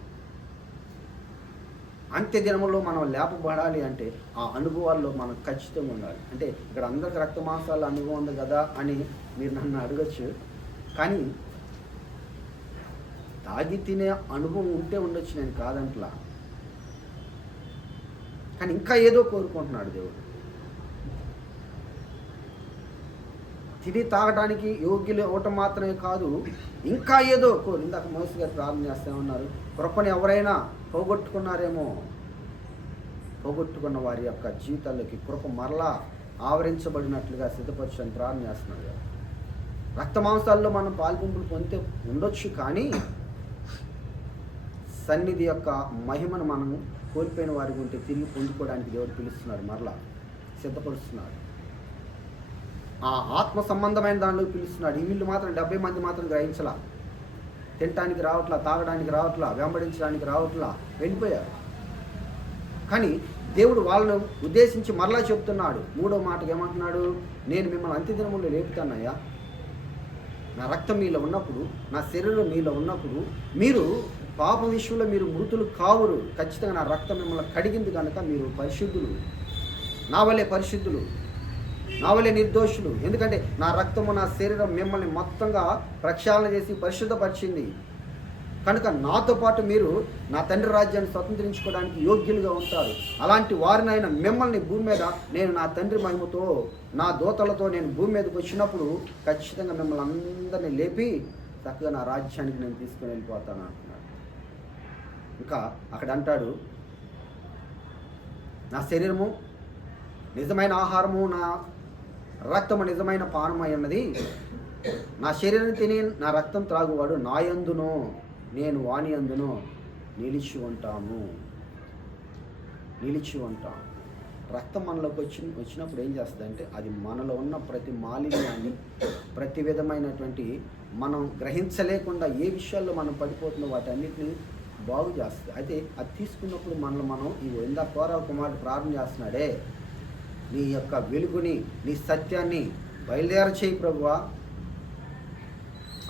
అంత్య దినముల్లో మనం లేపబడాలి అంటే ఆ అనుభవాల్లో మనం ఖచ్చితంగా ఉండాలి. అంటే ఇక్కడ అందరికి రక్త మాంసాల అనుభవం ఉంది కదా అని మీరు నన్ను అడగచ్చు, కానీ తాగి తినే అనుభవం ఉంటే ఉండొచ్చు, నేను కాదంట్లా. కానీ ఇంకా ఏదో కోరుకుంటున్నాడు దేవుడు. తిని తాగడానికి యోగ్యులు ఇవ్వటం మాత్రమే కాదు, ఇంకా ఏదో ఇందాక మోసి గారు ప్రార్థన చేస్తూ ఉన్నారు, కృపని ఎవరైనా పోగొట్టుకున్నారేమో. పోగొట్టుకున్న వారి యొక్క జీవితాల్లోకి కృప మరలా ఆవరించబడినట్లుగా సిద్ధపరచని ప్రార్థన చేస్తున్నాడు కదా. రక్త మాంసాల్లో మనం పాల్పొంపులు పొందితే ఉండొచ్చు, కానీ సన్నిధి యొక్క మహిమను మనం కోల్పోయిన వారికి ఉంటే తిరిగి పొందుకోవడానికి దేవుడు పిలుస్తున్నాడు, మరలా సిద్ధపరుస్తున్నాడు. ఆ ఆత్మ సంబంధమైన దానిలో పిలుస్తున్నాడు. ఈ వీళ్ళు మాత్రం 70 మంది మాత్రం గ్రహించలా, తినటానికి రావట్లా, తాగడానికి రావట్లా, వెంబడించడానికి రావట్లా, వెళ్ళిపోయారు. కానీ దేవుడు వాళ్ళను ఉద్దేశించి మరలా చెప్తున్నాడు. 3వ మాటకు ఏమంటున్నాడు? నేను మిమ్మల్ని అంత్యదినములో లేపుతానయ్యా. నా రక్తం మీలో ఉన్నప్పుడు, నా శరీరం మీలో ఉన్నప్పుడు, మీరు పాపం విషయంలో మీరు మృతులు కావురు. ఖచ్చితంగా నా రక్తం మిమ్మల్ని కడిగింది కనుక మీరు పరిశుద్ధులు, నా వలే పరిశుద్ధులు, నా వలే నిర్దోషులు. ఎందుకంటే నా రక్తము నా శరీరం మిమ్మల్ని మొత్తంగా ప్రక్షాళన చేసి పరిశుద్ధపరిచింది కనుక నాతో పాటు మీరు నా తండ్రి రాజ్యాన్ని స్వతంత్రించుకోవడానికి యోగ్యులుగా ఉంటారు. అలాంటి వారినైనా మిమ్మల్ని భూమి మీద నేను నా తండ్రి మహిమతో, నా దూతలతో నేను భూమి మీదకి వచ్చినప్పుడు ఖచ్చితంగా మిమ్మల్ని అందరినీ లేపి చక్కగా నా రాజ్యానికి నేను తీసుకుని వెళ్ళిపోతాను అంటున్నాడు. ఇంకా అక్కడ అంటాడు, నా శరీరము నిజమైన ఆహారము, నా రక్తము నిజమైన పానమై ఉన్నది. నా శరీరం తిని నా రక్తం త్రాగువాడు నా యందును, నేను వాని యందును నిలిచి ఉంటాము. రక్తం మనలోకి వచ్చినప్పుడు ఏం చేస్తుందంటే అది మనలో ఉన్న ప్రతి మాలిన్యాన్ని, ప్రతి విధమైనటువంటి మనం గ్రహించలేకుండా ఏ విషయాల్లో మనం పడిపోతుందో వాటన్నిటిని బాగు చేస్తుంది. అయితే అది తీసుకున్నప్పుడు మనం ఈ ఇందా కోరా కుమారుడు ప్రార్థన చేస్తున్నాడే, నీ యొక్క వెలుగుని, నీ సత్యాన్ని బయలుదేర చేయి ప్రభువా.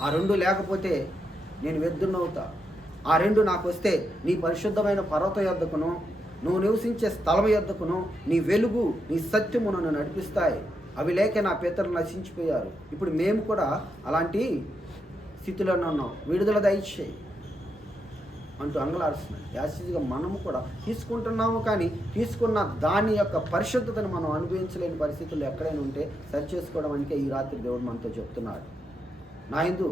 ఆ 2 లేకపోతే నేను వ్యర్థున్నవుతా. ఆ 2 నాకు వస్తే నీ పరిశుద్ధమైన పర్వతం యొద్దకును, నువ్వు నివసించే స్థలం యొద్దకును నీ వెలుగు, నీ సత్యము నన్ను నడిపిస్తాయి. అవి లేక నా పితరులు నశించిపోయారు. ఇప్పుడు మేము కూడా అలాంటి స్థితిలోనే ఉన్నాం, విడుదల దయచేయి అంటూ అంగలాడుస్తున్నాడు. యాసిగా మనము కూడా తీసుకుంటున్నాము, కానీ తీసుకున్న దాని యొక్క పరిశుద్ధతను మనం అనుభవించలేని పరిస్థితుల్లో ఎక్కడైనా ఉంటే సరి చేసుకోవడం అంటే ఈ రాత్రి దేవుడు మనతో చెప్తున్నాడు. నా యందు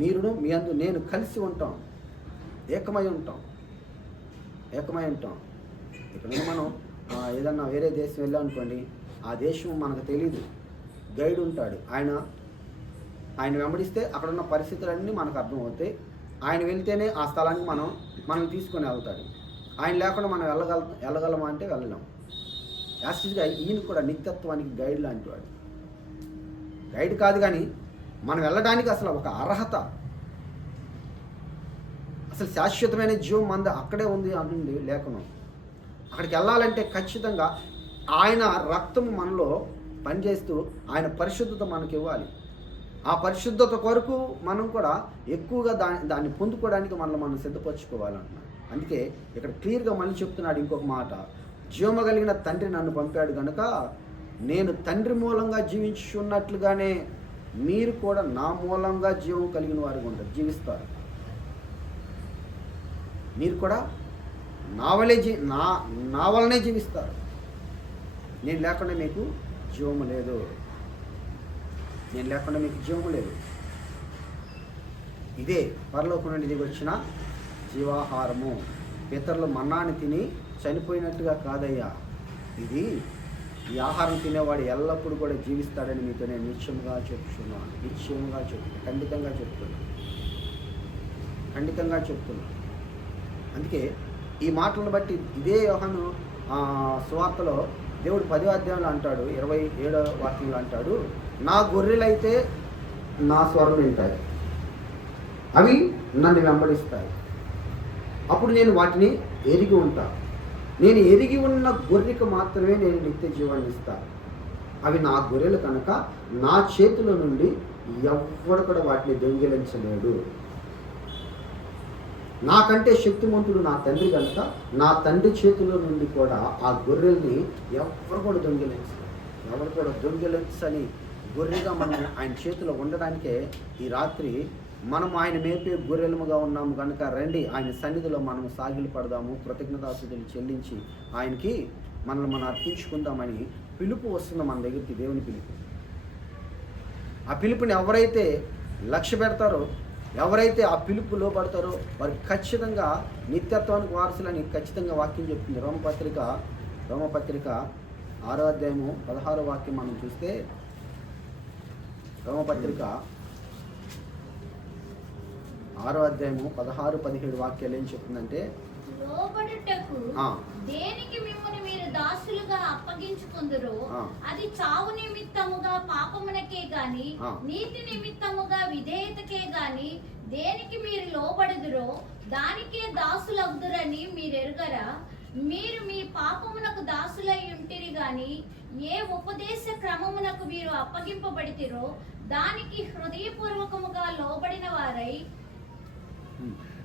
మీరును మీ అందు నేను కలిసి ఉంటాం, ఏకమై ఉంటాం. ఇక్కడ మనం ఏదన్నా వేరే దేశం వెళ్ళాం అనుకోండి, ఆ దేశం మనకు తెలీదు, గైడ్ ఉంటాడు, ఆయన వెంబడిస్తే అక్కడున్న పరిస్థితులన్నీ మనకు అర్థమవుతాయి. ఆయన వెళ్తేనే ఆ స్థలానికి మనం తీసుకొని వెళ్తాడు. ఆయన లేకుండా మనం వెళ్ళగలమా అంటే వెళ్ళలేం. యాసిడ్గా ఈయన కూడా నిత్యత్వానికి గైడ్ లాంటి వాడు. గైడ్ కాదు కానీ మనం వెళ్ళడానికి అసలు ఒక అర్హత, అసలు శాశ్వతమైన జీవం మంద అక్కడే ఉంది అంటుంది లేఖనం. అక్కడికి వెళ్ళాలంటే ఖచ్చితంగా ఆయన రక్తము మనలో పనిచేస్తూ ఆయన పరిశుద్ధత మనకి ఇవ్వాలి. ఆ పరిశుద్ధత కొరకు మనం కూడా ఎక్కువగా దాన్ని పొందుకోవడానికి మనం సిద్ధపరచుకోవాలన్నాడు. అందుకే ఇక్కడ క్లియర్గా మళ్ళీ చెప్తున్నాడు ఇంకొక మాట, జీవము కలిగిన తండ్రి నన్ను పంపాడు కనుక నేను తండ్రి మూలంగా జీవించున్నట్లుగానే మీరు కూడా నా మూలంగా జీవం కలిగిన వారిగా ఉంటారు, జీవిస్తారు. మీరు కూడా నా వలనే జీవిస్తారు. నేను లేకుండా మీకు జీవము లేదు. ఇదే పరలోకం నుండి దిగి వచ్చిన జీవాహారము. పితరులు మన్నాని తిని చనిపోయినట్టుగా కాదయ్యా, ఇది ఈ ఆహారం తినేవాడు ఎల్లప్పుడూ కూడా జీవిస్తాడని మీతో నేను నిశ్చయంగా చెప్తున్నాను. ఖండితంగా చెప్తున్నాను. అందుకే ఈ మాటలను బట్టి ఇదే యోహాను సువార్తలో దేవుడు 10వ అధ్యాయంలో అంటాడు, 27వ వాక్యంలో అంటాడు, నా గొర్రెలైతే నా స్వరం వింటాయి, అవి నన్ను వెంబడిస్తాయి, అప్పుడు నేను వాటిని ఎరిగి ఉంటా. నేను ఎరిగి ఉన్న గొర్రెకు మాత్రమే నేను నిత్య జీవాన్ని ఇస్తాను. అవి నా గొర్రెలు కనుక నా చేతిలో నుండి ఎవ్వడు కూడా వాటిని దొంగిలించలేడు. నాకంటే శక్తిమంతుడు నా తండ్రి కనుక నా తండ్రి చేతిలో నుండి కూడా ఆ గొర్రెల్ని ఎవరు కూడా దొంగిలించని గొర్రెగా మనం ఆయన చేతిలో ఉండడానికే ఈ రాత్రి మనం ఆయన మేపే గొర్రెలముగా ఉన్నాము కనుక రండి ఆయన సన్నిధిలో మనం సాగిలు పడదాము, కృతజ్ఞతాస్తుతులు చెల్లించి ఆయనకి మనం అర్పించుకుందామని పిలుపు వస్తుంది మన దగ్గరికి, దేవుని పిలుపు. ఆ పిలుపుని ఎవరైతే లక్ష్య పెడతారో ఎవరైతే ఆ పిలుపు లోపడతారో వారికి ఖచ్చితంగా నిత్యత్వానికి వారసులని ఖచ్చితంగా వాక్యం చెప్తుంది. రోమపత్రిక 6వ అధ్యాయము 16వ వాక్యం మనం చూస్తే, రోమపత్రిక 6వ అధ్యాయము 16-17 వాక్యాలు ఏం చెప్తుందంటే, లోబడుటకు దేనికి మిమ్మల్ని మీరు దాసులుగా అప్పగించుకుందరో అది చావు నిమిత్తముగా పాపమునకే గాని నీతి నిమిత్తముగా విధేయతకే గాని దేనికి మీరు లోబడుదురో దానికే దాసులవుదురని మీరెరుగరా? మీరు మీ పాపమునకు దాసులై ఉంటిరి గాని ఏ ఉపదేశ క్రమమునకు మీరు అప్పగింపబడితిరో దానికి హృదయపూర్వకముగా లోబడిన వారై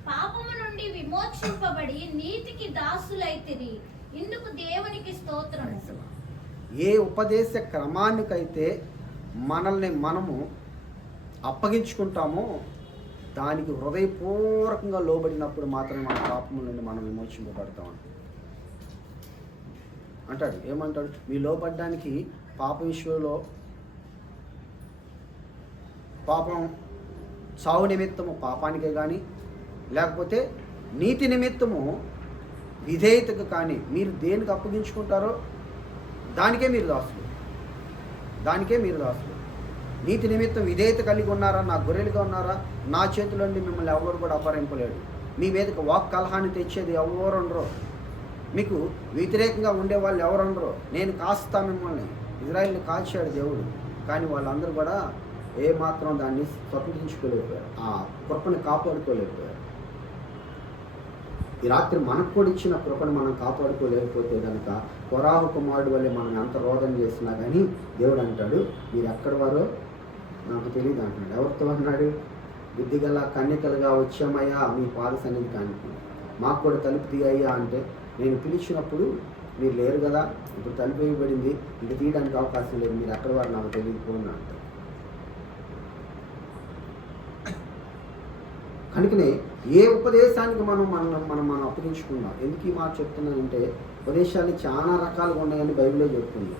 పాపము నుండి విమోచింపబడి నీతికి దాసులైతిరి. ఇందుకు దేవునికి స్తోత్రం. ఏ ఉపదేశ క్రమానికైతే మనల్ని మనము అప్పగించుకుంటామో దానికి హృదయపూర్వకంగా లోబడినప్పుడు మాత్రమే మన పాపముల నుండి మనం విమోచింపబడతాం అంటాడు. ఏమంటాడు? మీ లోబడ్డానికి పాప విషయంలో పాపం చావు నిమిత్తము పాపానికే కానీ లేకపోతే నీతి నిమిత్తము విధేయతకు కానీ మీరు దేనికి అప్పగించుకుంటారో దానికే మీరు దాసులు. నీతి నిమిత్తం విధేయత కలిగి ఉన్నారా, నా గొర్రెలుగా ఉన్నారా, నా చేతిలో నుండి మిమ్మల్ని ఎవరు కూడా అపహరింపలేడు. మీ మీదకి వాక్ కలహాన్ని తెచ్చేది ఎవరుండరు, మీకు వ్యతిరేకంగా ఉండేవాళ్ళు ఎవరుండరు. నేను కాస్తా మిమ్మల్ని. ఇజ్రాయిల్ని కాల్చాడు దేవుడు, కానీ వాళ్ళందరూ కూడా ఏమాత్రం దాన్ని స్వతంత్రించుకోలేకపోయారు, ఆ కృపను కాపాడుకోలేకపోయారు. ఈ రాత్రి మనకు కూడా ఇచ్చిన కృపను మనం కాపాడుకోలేకపోతే కనుక కొరాహు కుమారుడు వల్లే మనం ఎంత రోదన చేసినా కానీ దేవుడు అంటాడు, మీరు ఎక్కడి వారో నాకు తెలియదు అంటున్నాడు. ఎవరితో అన్నాడు? బుద్ధిగల కన్యకలుగా వచ్చామయ్యా మీ పాద సన్నిధి కానికి, మాకు కూడా తలుపు తీయ్యా అంటే, నేను పిలిచినప్పుడు మీరు లేరు కదా, ఇప్పుడు తలుపు వేయబడింది, ఇంక తీయడానికి అవకాశం లేదు, మీరు ఎక్కడి వారు నాకు తెలియకపోయినా అంటారు. కనుకనే ఏ ఉపదేశానికి మనం అప్పగించుకున్నాం. ఎందుకు ఈ మాట చెప్తున్నానంటే, ఉపదేశాలు చాలా రకాలుగా ఉన్నాయని బైబిల్లో చెప్తుంది.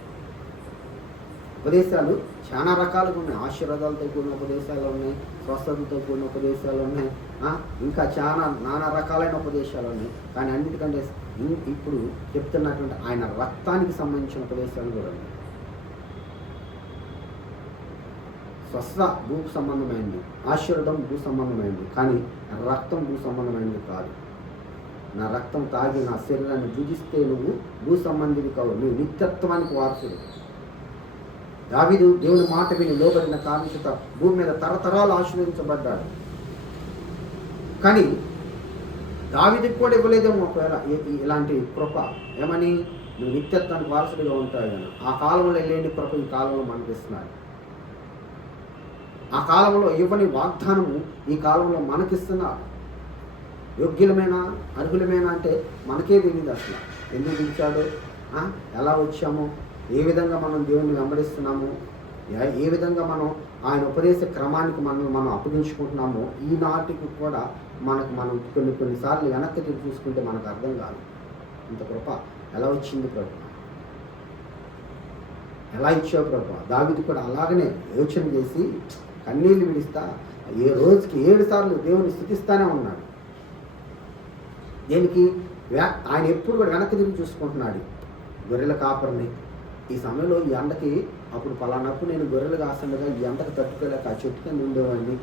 ఉపదేశాలు చాలా రకాలుగా ఉన్నాయి. ఆశీర్వాదాలతో కూడిన ఉపదేశాలు ఉన్నాయి, స్వస్థతతో కూడిన ఉపదేశాలు ఉన్నాయి, ఇంకా చాలా నానా రకాలైన ఉపదేశాలు ఉన్నాయి. కానీ అన్నిటికంటే ఇప్పుడు చెప్తున్నటువంటి ఆయన రక్తానికి సంబంధించిన ఉపదేశాలు కూడా ఉన్నాయి. స్వస్థ భూ సంబంధమైనది, ఆశీర్వాదం భూ సంబంధమైనది, కానీ రక్తం భూ సంబంధమైనది కాదు. నా రక్తం తాగి నా శరీరాన్ని భుజిస్తే నువ్వు భూ సంబంధిని కావు, నువ్వు నిత్యత్వానికి వారసుడు. దావీదు దేవుని మాట విని లోబడిన కారణత భూమి మీద తరతరాలు ఆశీర్వదించబడ్డాడు. కానీ దావీదుకి కూడా ఇవ్వలేదేమో ఒకవేళ ఇలాంటి కృప. ఏమని? నువ్వు నిత్యత్వానికి వారసుడిగా ఉంటావు అని. ఆ కాలంలో లేని కృప ఈ కాలంలో మనకి ఇస్తున్నాడు. ఆ కాలంలో ఇవ్వని వాగ్దానము ఈ కాలంలో మనకిస్తున్నారు. యోగ్యులమేనా, అర్హులమేనా అంటే మనకే తెలియదు అసలు. ఎందుకు పిలిచాడు, ఎలా వచ్చాము, ఏ విధంగా మనం దేవుణ్ణి వెంబడిస్తున్నాము, ఏ విధంగా మనం ఆయన ఉపదేశ క్రమానికి మనం అప్పగించుకుంటున్నామో ఈనాటికి కూడా మనం కొన్నిసార్లు వెనక్కి తిరిగి చూసుకుంటే మనకు అర్థం కాదు. ఇంత కృప ఎలా వచ్చింది ప్రభు, ఎలా ఇచ్చావు ప్రభు. దావీదు కూడా అలాగనే యోచన చేసి కన్నీళ్ళు విడిస్తా ఏ రోజుకి 7 సార్లు దేవుని స్తుతిస్తానే ఉన్నాడు. దేనికి? ఆయన ఎప్పుడు కూడా వెనక్కి తిరిగి చూసుకుంటున్నాడు. గొర్రెల కాపరిని ఈ సమయంలో ఈ ఎండకి, అప్పుడు పలానప్పుడు నేను గొర్రెలు కాస్తుండగా ఈ ఎండకు తట్టుకోలేక ఆ చెట్టు కింద ఉండేవాడిని.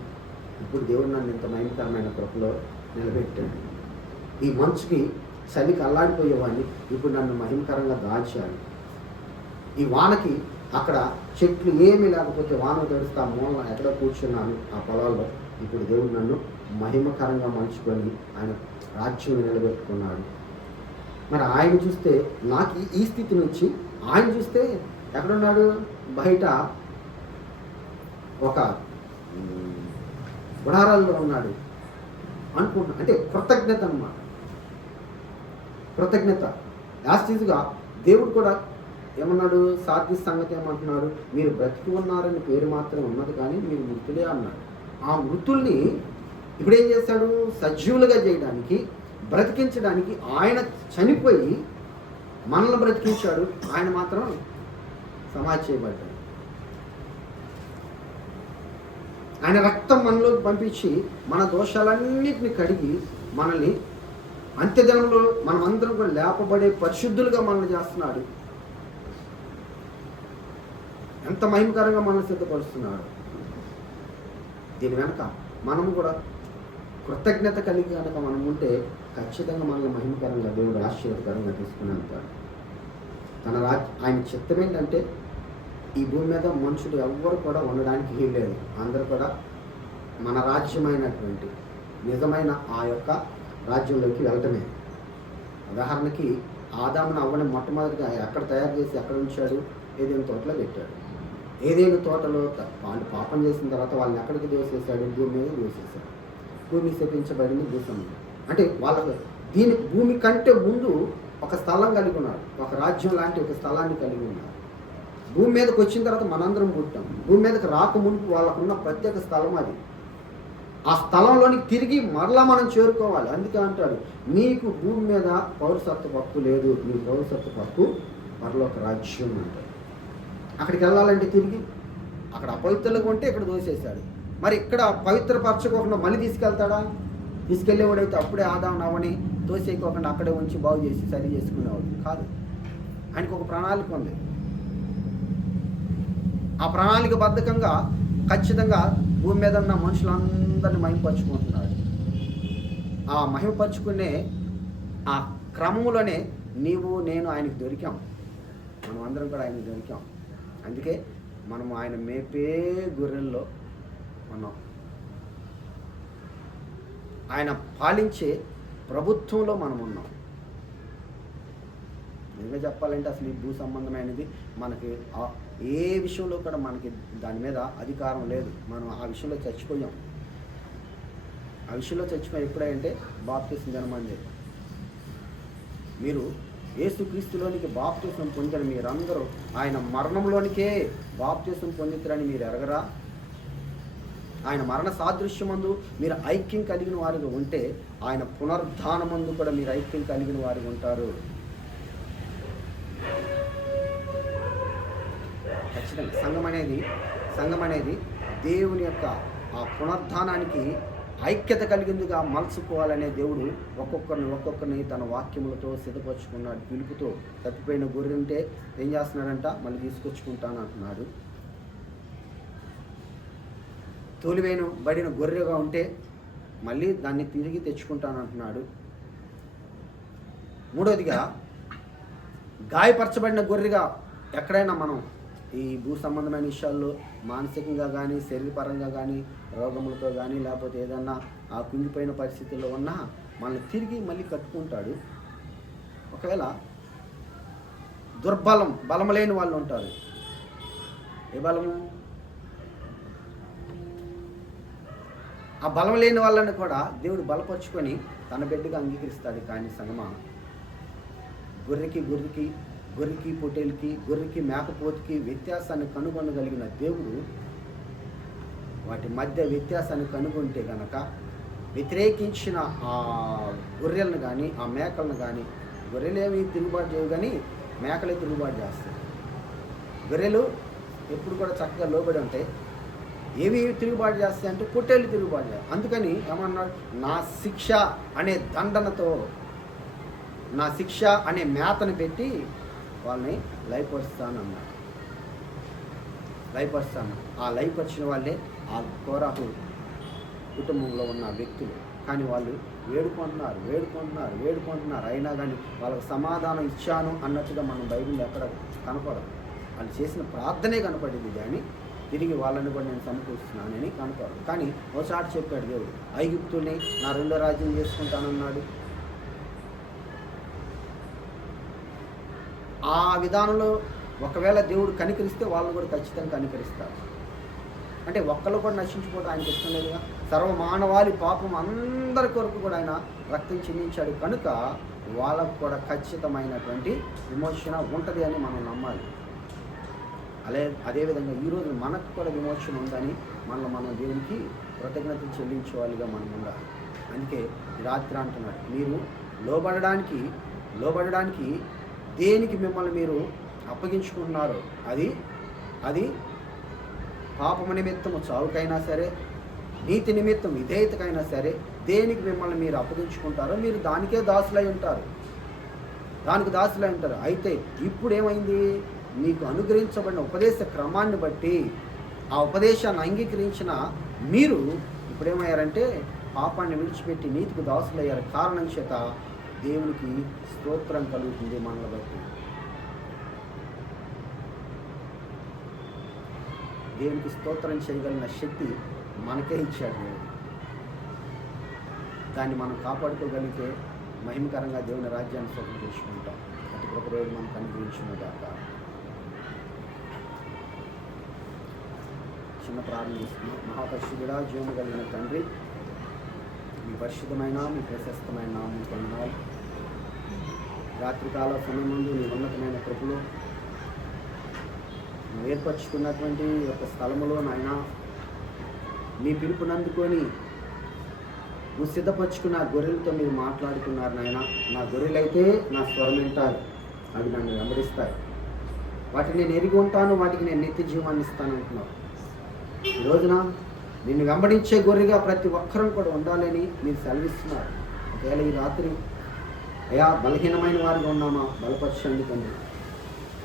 ఇప్పుడు దేవుడు నన్ను ఇంత భయంకరమైన కృపలో నిలబెట్టాడు. ఈ మంచుకి చలికి అల్లాడిపోయేవాడిని, ఇప్పుడు నన్ను మహిమకరంగా దాచాడు. ఈ వానకి అక్కడ చెట్లు ఏమీ లేకపోతే వాన తడుస్తా మూలన ఎక్కడ కూర్చున్నాను ఆ పొలాల్లో, ఇప్పుడు దేవుడు నన్ను మహిమకరంగా మలుచుకొని ఆయన రాజ్యం నిలబెట్టుకున్నాడు. మరి ఆయన చూస్తే నాకు ఈ స్థితి నుంచి ఆయన చూస్తే ఎక్కడున్నాడు? బయట ఒక గుడారాల్లో ఉన్నాడు అనుకుంటున్నా. అంటే కృతజ్ఞత అన్నమాట. కృతజ్ఞత యాస్టీజ్గా దేవుడు కూడా ఏమన్నాడు? సాత్విక సంగతి ఏమంటున్నాడు? మీరు బ్రతికి ఉన్నారని పేరు మాత్రమే ఉన్నది కానీ మీరు మృతులే అన్నాడు. ఆ మృతుల్ని ఇప్పుడు ఏం చేశాడు? సజీవులుగా చేయడానికి, బ్రతికించడానికి ఆయన చనిపోయి మనల్ని బ్రతికించాడు. ఆయన మాత్రం సమాధి చేయబడ్డాడు. ఆయన రక్తం మనలోకి పంపించి మన దోషాలన్నిటిని కడిగి మనల్ని అంత్యదినంలో మనం అందరం కూడా లేపబడే పరిశుద్ధులుగా మనల్ని చేస్తున్నాడు. ఎంత మహిమకరంగా మనల్ని సిద్ధపరుస్తున్నాడు. దీని వెనక మనము కూడా కృతజ్ఞత కలిగి కనుక మనం ఉంటే ఖచ్చితంగా మనల్ని మహిమకరంగా దేవుడు ఆశీర్వదకరంగా తీసుకుని వెళ్తాడు. ఆయన చిత్తం ఏంటంటే ఈ భూమి మీద మనుషులు ఎవ్వరు కూడా ఉండడానికి వీల్లేదు. అందరూ కూడా మన రాజ్యమైనటువంటి నిజమైన ఆ యొక్క రాజ్యంలోకి వెళ్ళటమే. ఉదాహరణకి ఆదామును అవ్వని మొట్టమొదటిగా ఎక్కడ తయారు చేసి ఎక్కడ ఉంచాడు? ఏదైనా తోటలో పెట్టాడు. ఏదైనా తోటలో వాళ్ళు పాపం చేసిన తర్వాత వాళ్ళని ఎక్కడికి దోసేశాడు? భూమి మీద దోసేశాడు. భూమి శపించబడింది భూసముద్రం. అంటే వాళ్ళ భూమి కంటే ముందు ఒక స్థలం కలిగి ఉన్నాడు. ఒక రాజ్యం లాంటి ఒక స్థలాన్ని కలిగి ఉన్నాడు. భూమి మీదకి వచ్చిన తర్వాత మనందరం పుట్టాం. భూమి మీదకి రాకముందు వాళ్ళకున్న ప్రత్యేక స్థలం అది. ఆ స్థలంలోనికి తిరిగి మరలా మనం చేరుకోవాలి. అందుకే అంటాడు, నీకు భూమి మీద పౌరసత్వ హక్కు లేదు, నీ పౌరసత్వ హక్కు పరలోక రాజ్యం అంటాడు. అక్కడికి వెళ్ళాలంటే తిరిగి అక్కడ అపవిత్రులుగా ఉంటే ఇక్కడ దోసేశాడు. మరి ఇక్కడ పవిత్రపరచుకోకుండా మళ్ళీ తీసుకెళ్తాడా? తీసుకెళ్ళేవాడైతే అప్పుడే ఆదాం నవ్వని తోసేయకోకుండా అక్కడే ఉంచి బాగు చేసి సరి చేసుకునేవాడు కాదు. ఆయనకు ఒక ప్రణాళిక ఉంది. ఆ ప్రణాళిక బద్ధకంగా ఖచ్చితంగా భూమి మీద ఉన్న మనుషులందరినీ మహిమపరుచుకుంటున్నాడు. ఆ మహిమపరుచుకునే ఆ క్రమంలోనే నీవు నేను ఆయనకు దొరికాం. మనం అందరం కూడా ఆయనకు దొరికాం. అందుకే మనం ఆయన మేపే గొర్రెల్లో ఉన్నాం. ఆయన పాలించే ప్రభుత్వంలో మనం ఉన్నాం. నిజంగా చెప్పాలంటే అసలు ఈ భూ సంబంధమైనది మనకి ఏ విషయంలో కూడా మనకి దాని మీద అధికారం లేదు. మనం ఆ విషయంలో చచ్చిపోయాం. ఆ విషయంలో చచ్చిపోయాం ఎప్పుడంటే బాప్తిసం జనమంది. మీరు యేసుక్రీస్తులోనికి బాప్తిసం పొందిన మీరందరూ ఆయన మరణంలోనికే బాప్తిసం పొందుతారని మీరు ఎరగరా? ఆయన మరణ సాదృశ్యమందు మీరు ఐక్యం కలిగిన వారిగా ఉంటే ఆయన పునరుద్ధానమందు కూడా మీరు ఐక్యం కలిగిన వారిగా ఉంటారు. ఖచ్చితంగా సంఘం అనేది దేవుని యొక్క ఆ పునరుద్ధానానికి ఐక్యత కలిగిందిగా మలుచుకోవాలనే దేవుడు ఒక్కొక్కరిని తన వాక్యములతో సిద్ధపరుచుకున్నాడు. పిలుపుతో తప్పిపోయిన గొర్రె ఉంటే ఏం చేస్తున్నాడంట? మళ్ళీ తీసుకొచ్చుకుంటాను అంటున్నాడు. తోలివేను బడిన గొర్రెగా ఉంటే మళ్ళీ దాన్ని తిరిగి తెచ్చుకుంటాను అంటున్నాడు. మూడోదిగా గాయపరచబడిన గొర్రెగా ఎక్కడైనా మనం ఈ భూ సంబంధమైన విషయాల్లో మానసికంగా కానీ శరీరపరంగా కానీ రోగములతో కానీ లేకపోతే ఏదన్నా ఆ కుంగిపోయిన పరిస్థితుల్లో ఉన్నా మనల్ని తిరిగి మళ్ళీ కట్టుకుంటాడు. ఒకవేళ బలం లేని వాళ్ళు ఉంటారు. ఏ బలము? ఆ బలం లేని వాళ్ళని కూడా దేవుడు బలపరుచుకొని తన బిడ్డగా అంగీకరిస్తాడు. కానీ సంగమా, గొర్రెకి పొట్టేలుకి, గొర్రెకి మేకపోతుకి వ్యత్యాసాన్ని కనుగొనగలిగిన దేవుడు వాటి మధ్య వ్యత్యాసాన్ని కనుగొంటే కనుక వ్యతిరేకించిన ఆ గొర్రెలను కానీ ఆ మేకలను కానీ, గొర్రెలేమి తిరుగుబాటు చేయవు కానీ మేకలే తిరుగుబాటు చేస్తాయి. గొర్రెలు ఎప్పుడు కూడా చక్కగా లోబడి ఉంటాయి. ఏవి తిరుగుబాటు చేస్తాయి అంటే పొట్టేళ్ళు తిరుగుబాటు చేస్తాయి. అందుకని ఏమన్నాడు? నా శిక్ష అనే దండనతో, నా శిక్ష అనే మేతను పెట్టి వాళ్ళని లయపరుస్తాను అన్నాడు. ఆ లయపరిచిన వాళ్ళే ఆ కోరాహు కుటుంబంలో ఉన్న వ్యక్తులు. కానీ వాళ్ళు వేడుకుంటున్నారు. అయినా కానీ వాళ్ళకు సమాధానం ఇచ్చాను అన్నట్టుగా మనం బైబిల్ ఎక్కడ కనపడదు. వాళ్ళు చేసిన ప్రార్థనే కనపడింది కానీ తిరిగి వాళ్ళని కూడా నేను సమకూరుస్తున్నానని కనపడదు. కానీ ఒకసారి చెప్పాడు దేవుడు, ఐగుప్తుల్ని నా రెండో రాజ్యం చేసుకుంటానన్నాడు. ఆ విధానంలో ఒకవేళ దేవుడు కనికరిస్తే వాళ్ళు కూడా ఖచ్చితంగా కనికరిస్తారు. అంటే ఒక్కళ్ళు కూడా నశించిపోవడం ఆయనకి ఇష్టం లేదుగా. సర్వమానవాళి పాపం అందరి కొరకు కూడా ఆయన రక్తం చెందించాడు కనుక వాళ్ళకు కూడా ఖచ్చితమైనటువంటి విమోచన ఉంటుంది అని మనం నమ్మాలి. అదేవిధంగా ఈరోజు మనకు కూడా విమోచన ఉందని మనం దేవునికి కృతజ్ఞత చెల్లించేవాళ్ళుగా మనం ఉండాలి. అందుకే రాత్రి అంటున్నాడు, మీరు లోబడడానికి దేనికి మిమ్మల్ని మీరు అప్పగించుకుంటున్నారో అది పాపము నిమిత్తము చావుకైనా సరే, నీతి నిమిత్తం విధేయతకైనా సరే దేనికి మిమ్మల్ని మీరు అప్పగించుకుంటారో మీరు దానికే దాసులై ఉంటారు, దానికి దాసులై ఉంటారు. అయితే ఇప్పుడు ఏమైంది, మీకు అనుగ్రహించబడిన ఉపదేశ క్రమాన్ని బట్టి ఆ ఉపదేశాన్ని అంగీకరించిన మీరు ఇప్పుడేమయ్యారంటే పాపాన్ని విడిచిపెట్టి నీతికి దాసులయ్యారు. కారణం చేత దేవునికి స్తోత్రం కలుగుతుంది. మనల్ని బట్టి దేవునికి స్తోత్రం చేయగలిగిన శక్తి మనకే ఇచ్చాడు దేవుడు. దాన్ని మనం కాపాడుకోగలిగితే మహిమకరంగా దేవుని రాజ్యాన్ని స్వప్నం చేసుకుంటాం. అటు కృపదేవుడు మనకు అనుగ్రహించునుగాక. చిన్న ప్రార్థన చేసుకున్నాం. మహాపరిశుద్ధుడా, జీవము కలిగిన తండ్రి, మీ పరిశుద్ధమైన మీ ప్రశస్తమైన నామం పొందాలి. రాత్రికాల సమయం ముందు నీ ఉన్నతమైన కృపలో నువ్వు ఏర్పరచుకున్నటువంటి ఒక స్థలములో నాయన మీ పిలుపునందుకొని నువ్వు సిద్ధపరచుకున్న గొర్రెలతో మీరు మాట్లాడుకున్నారు నాయన. నా గొర్రెలైతే నా స్వరం వింటారు, అవి నన్ను వెంబడిస్తాయి, వాటిని నేను ఎరిగి ఉంటాను, వాటికి నేను నిత్య జీవాన్ని ఇస్తాను అంటున్నావు. ఈ రోజున నిన్ను వెంబడించే గొర్రెగా ప్రతి ఒక్కరూ కూడా ఉండాలని మీరు సెలవిస్తున్నారు. ఒకవేళ ఈ రాత్రి అయా బలహీనమైన వారిగా ఉన్నామా, బలపరచండి తండ్రి.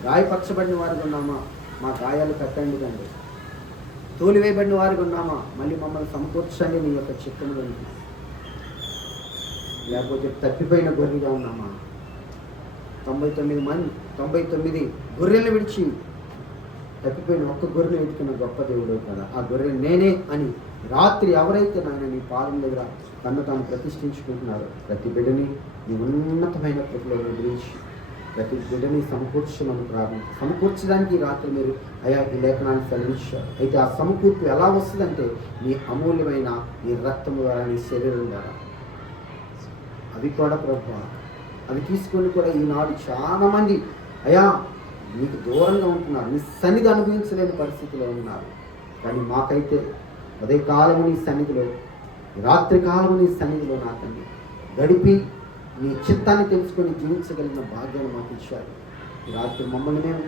గాయపరచబడిన వారిగా ఉన్నామా, మా గాయాలు కట్టండి తండ్రి. తోలివేయబడిన వారిగా ఉన్నామా, మళ్ళీ మమ్మల్ని సమకూర్చండి నీ యొక్క చిత్తములో. లేకపోతే తప్పిపోయిన గొర్రెగా ఉన్నామా, 99 గొర్రెలను విడిచి తప్పిపోయిన ఒక్క గొర్రెను వెతుకున్న గొప్ప దేవుడు కదా. ఆ గొర్రె నేనే అని రాత్రి ఎవరైతే నాయన నీ పాదం దగ్గర తను తాను ప్రతిష్ఠించుకుంటున్నారో ప్రతి బిడ్డని నీ ఉన్నతమైన కృపలో గురించి ప్రతి బిడ్డని సమకూర్చమని సమకూర్చడానికి ఈ రాత్రి మీరు అయా ఈ లేఖనాన్ని సెలవిచ్చారు. అయితే ఆ సమకూర్పు ఎలా వస్తుందంటే నీ అమూల్యమైన నీ రక్తం ద్వారా, నీ శరీరం ద్వారా. అవి కూడా ప్రభువా, అవి తీసుకొని కూడా ఈనాడు చాలామంది అయా నీకు దూరంగా ఉంటున్నారు, నీ సన్నిధి అనుభవించలేని పరిస్థితిలో ఉన్నారు. కానీ మాకైతే ఉదయకాలము నీ సన్నిధిలో, రాత్రి కాలము నీ సన్నిధిలో నాకండి గడిపి నీ చిత్తాన్ని తెలుసుకొని జీవించగలిగిన భాగ్యాన్ని మాకు ఇచ్చారు. ఈ రాత్రి మమ్మల్ని మేము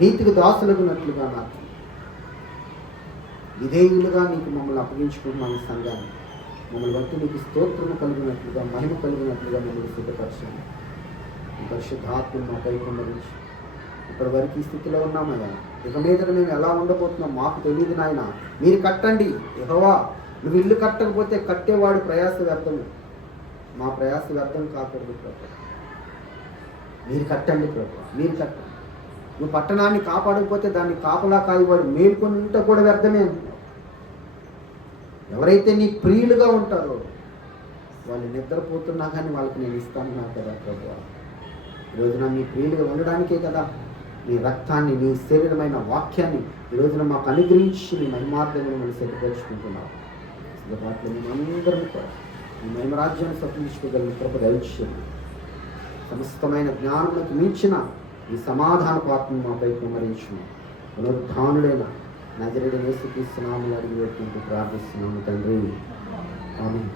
నీతికి దాసులగినట్లుగా నాకు విధేయులుగా నీకు మమ్మల్ని అప్పగించుకుంటున్నాను. సంఘాన్ని మమ్మల్ని బట్టి నీకు స్తోత్రము కలిగినట్లుగా, మహిమ కలిగినట్లుగా మమ్మల్ని సిద్ధపరచండి. పరిశుద్ధాత్మ మాపై కుమ్మరించి ఇప్పటి వరకు ఈ స్థితిలో ఉన్నామయ్యా. ఇక మీద మేము ఎలా ఉండబోతున్నాం మాకు తెలియదు నాయన. మీరు కట్టండి యెహోవా. నువ్వు ఇల్లు కట్టకపోతే కట్టేవాడు ప్రయాస వ్యర్థము. మా ప్రయాస వ్యర్థం కాకూడదు ప్రభు. మీరు కట్టండి ప్రభు, మీరు కట్టండి. నువ్వు పట్టణాన్ని కాపాడకపోతే దాన్ని కాపలా కాయవాడు మేల్కొని ఉంటే కూడా వ్యర్థమే అంటున్నావు. ఎవరైతే నీ ప్రియులుగా ఉంటారో వాళ్ళు నిద్రపోతున్నా కానీ వాళ్ళకి నేను ఇస్తాను కదా ప్రభు. ఈరోజున మీ ప్రియులుగా ఉండడానికే కదా నీ రక్తాన్ని, నీ శరీరమైన వాక్యాన్ని ఈరోజున మాకు అనుగ్రహించి నీ మహిమార్థంగా మనం సిద్ధపరుచుకుంటున్నాం. సిద్ధపాట్లు మేమందరం కూడా ఈ మహిమరాజ్యాన్ని స్వప్నించుకోగలిగిన కృప దయచేయండి. సమస్తమైన జ్ఞానములకు మించిన ఈ సమాధాన పాత్రను మాపై కుమ్మరించును. పునరుద్ధానుడైన నజరేయుడైన యేసుక్రీస్తు నామములో అడిగి వేడుకుంటూ ప్రార్థిస్తున్నాము తండ్రి. ఆమేన్.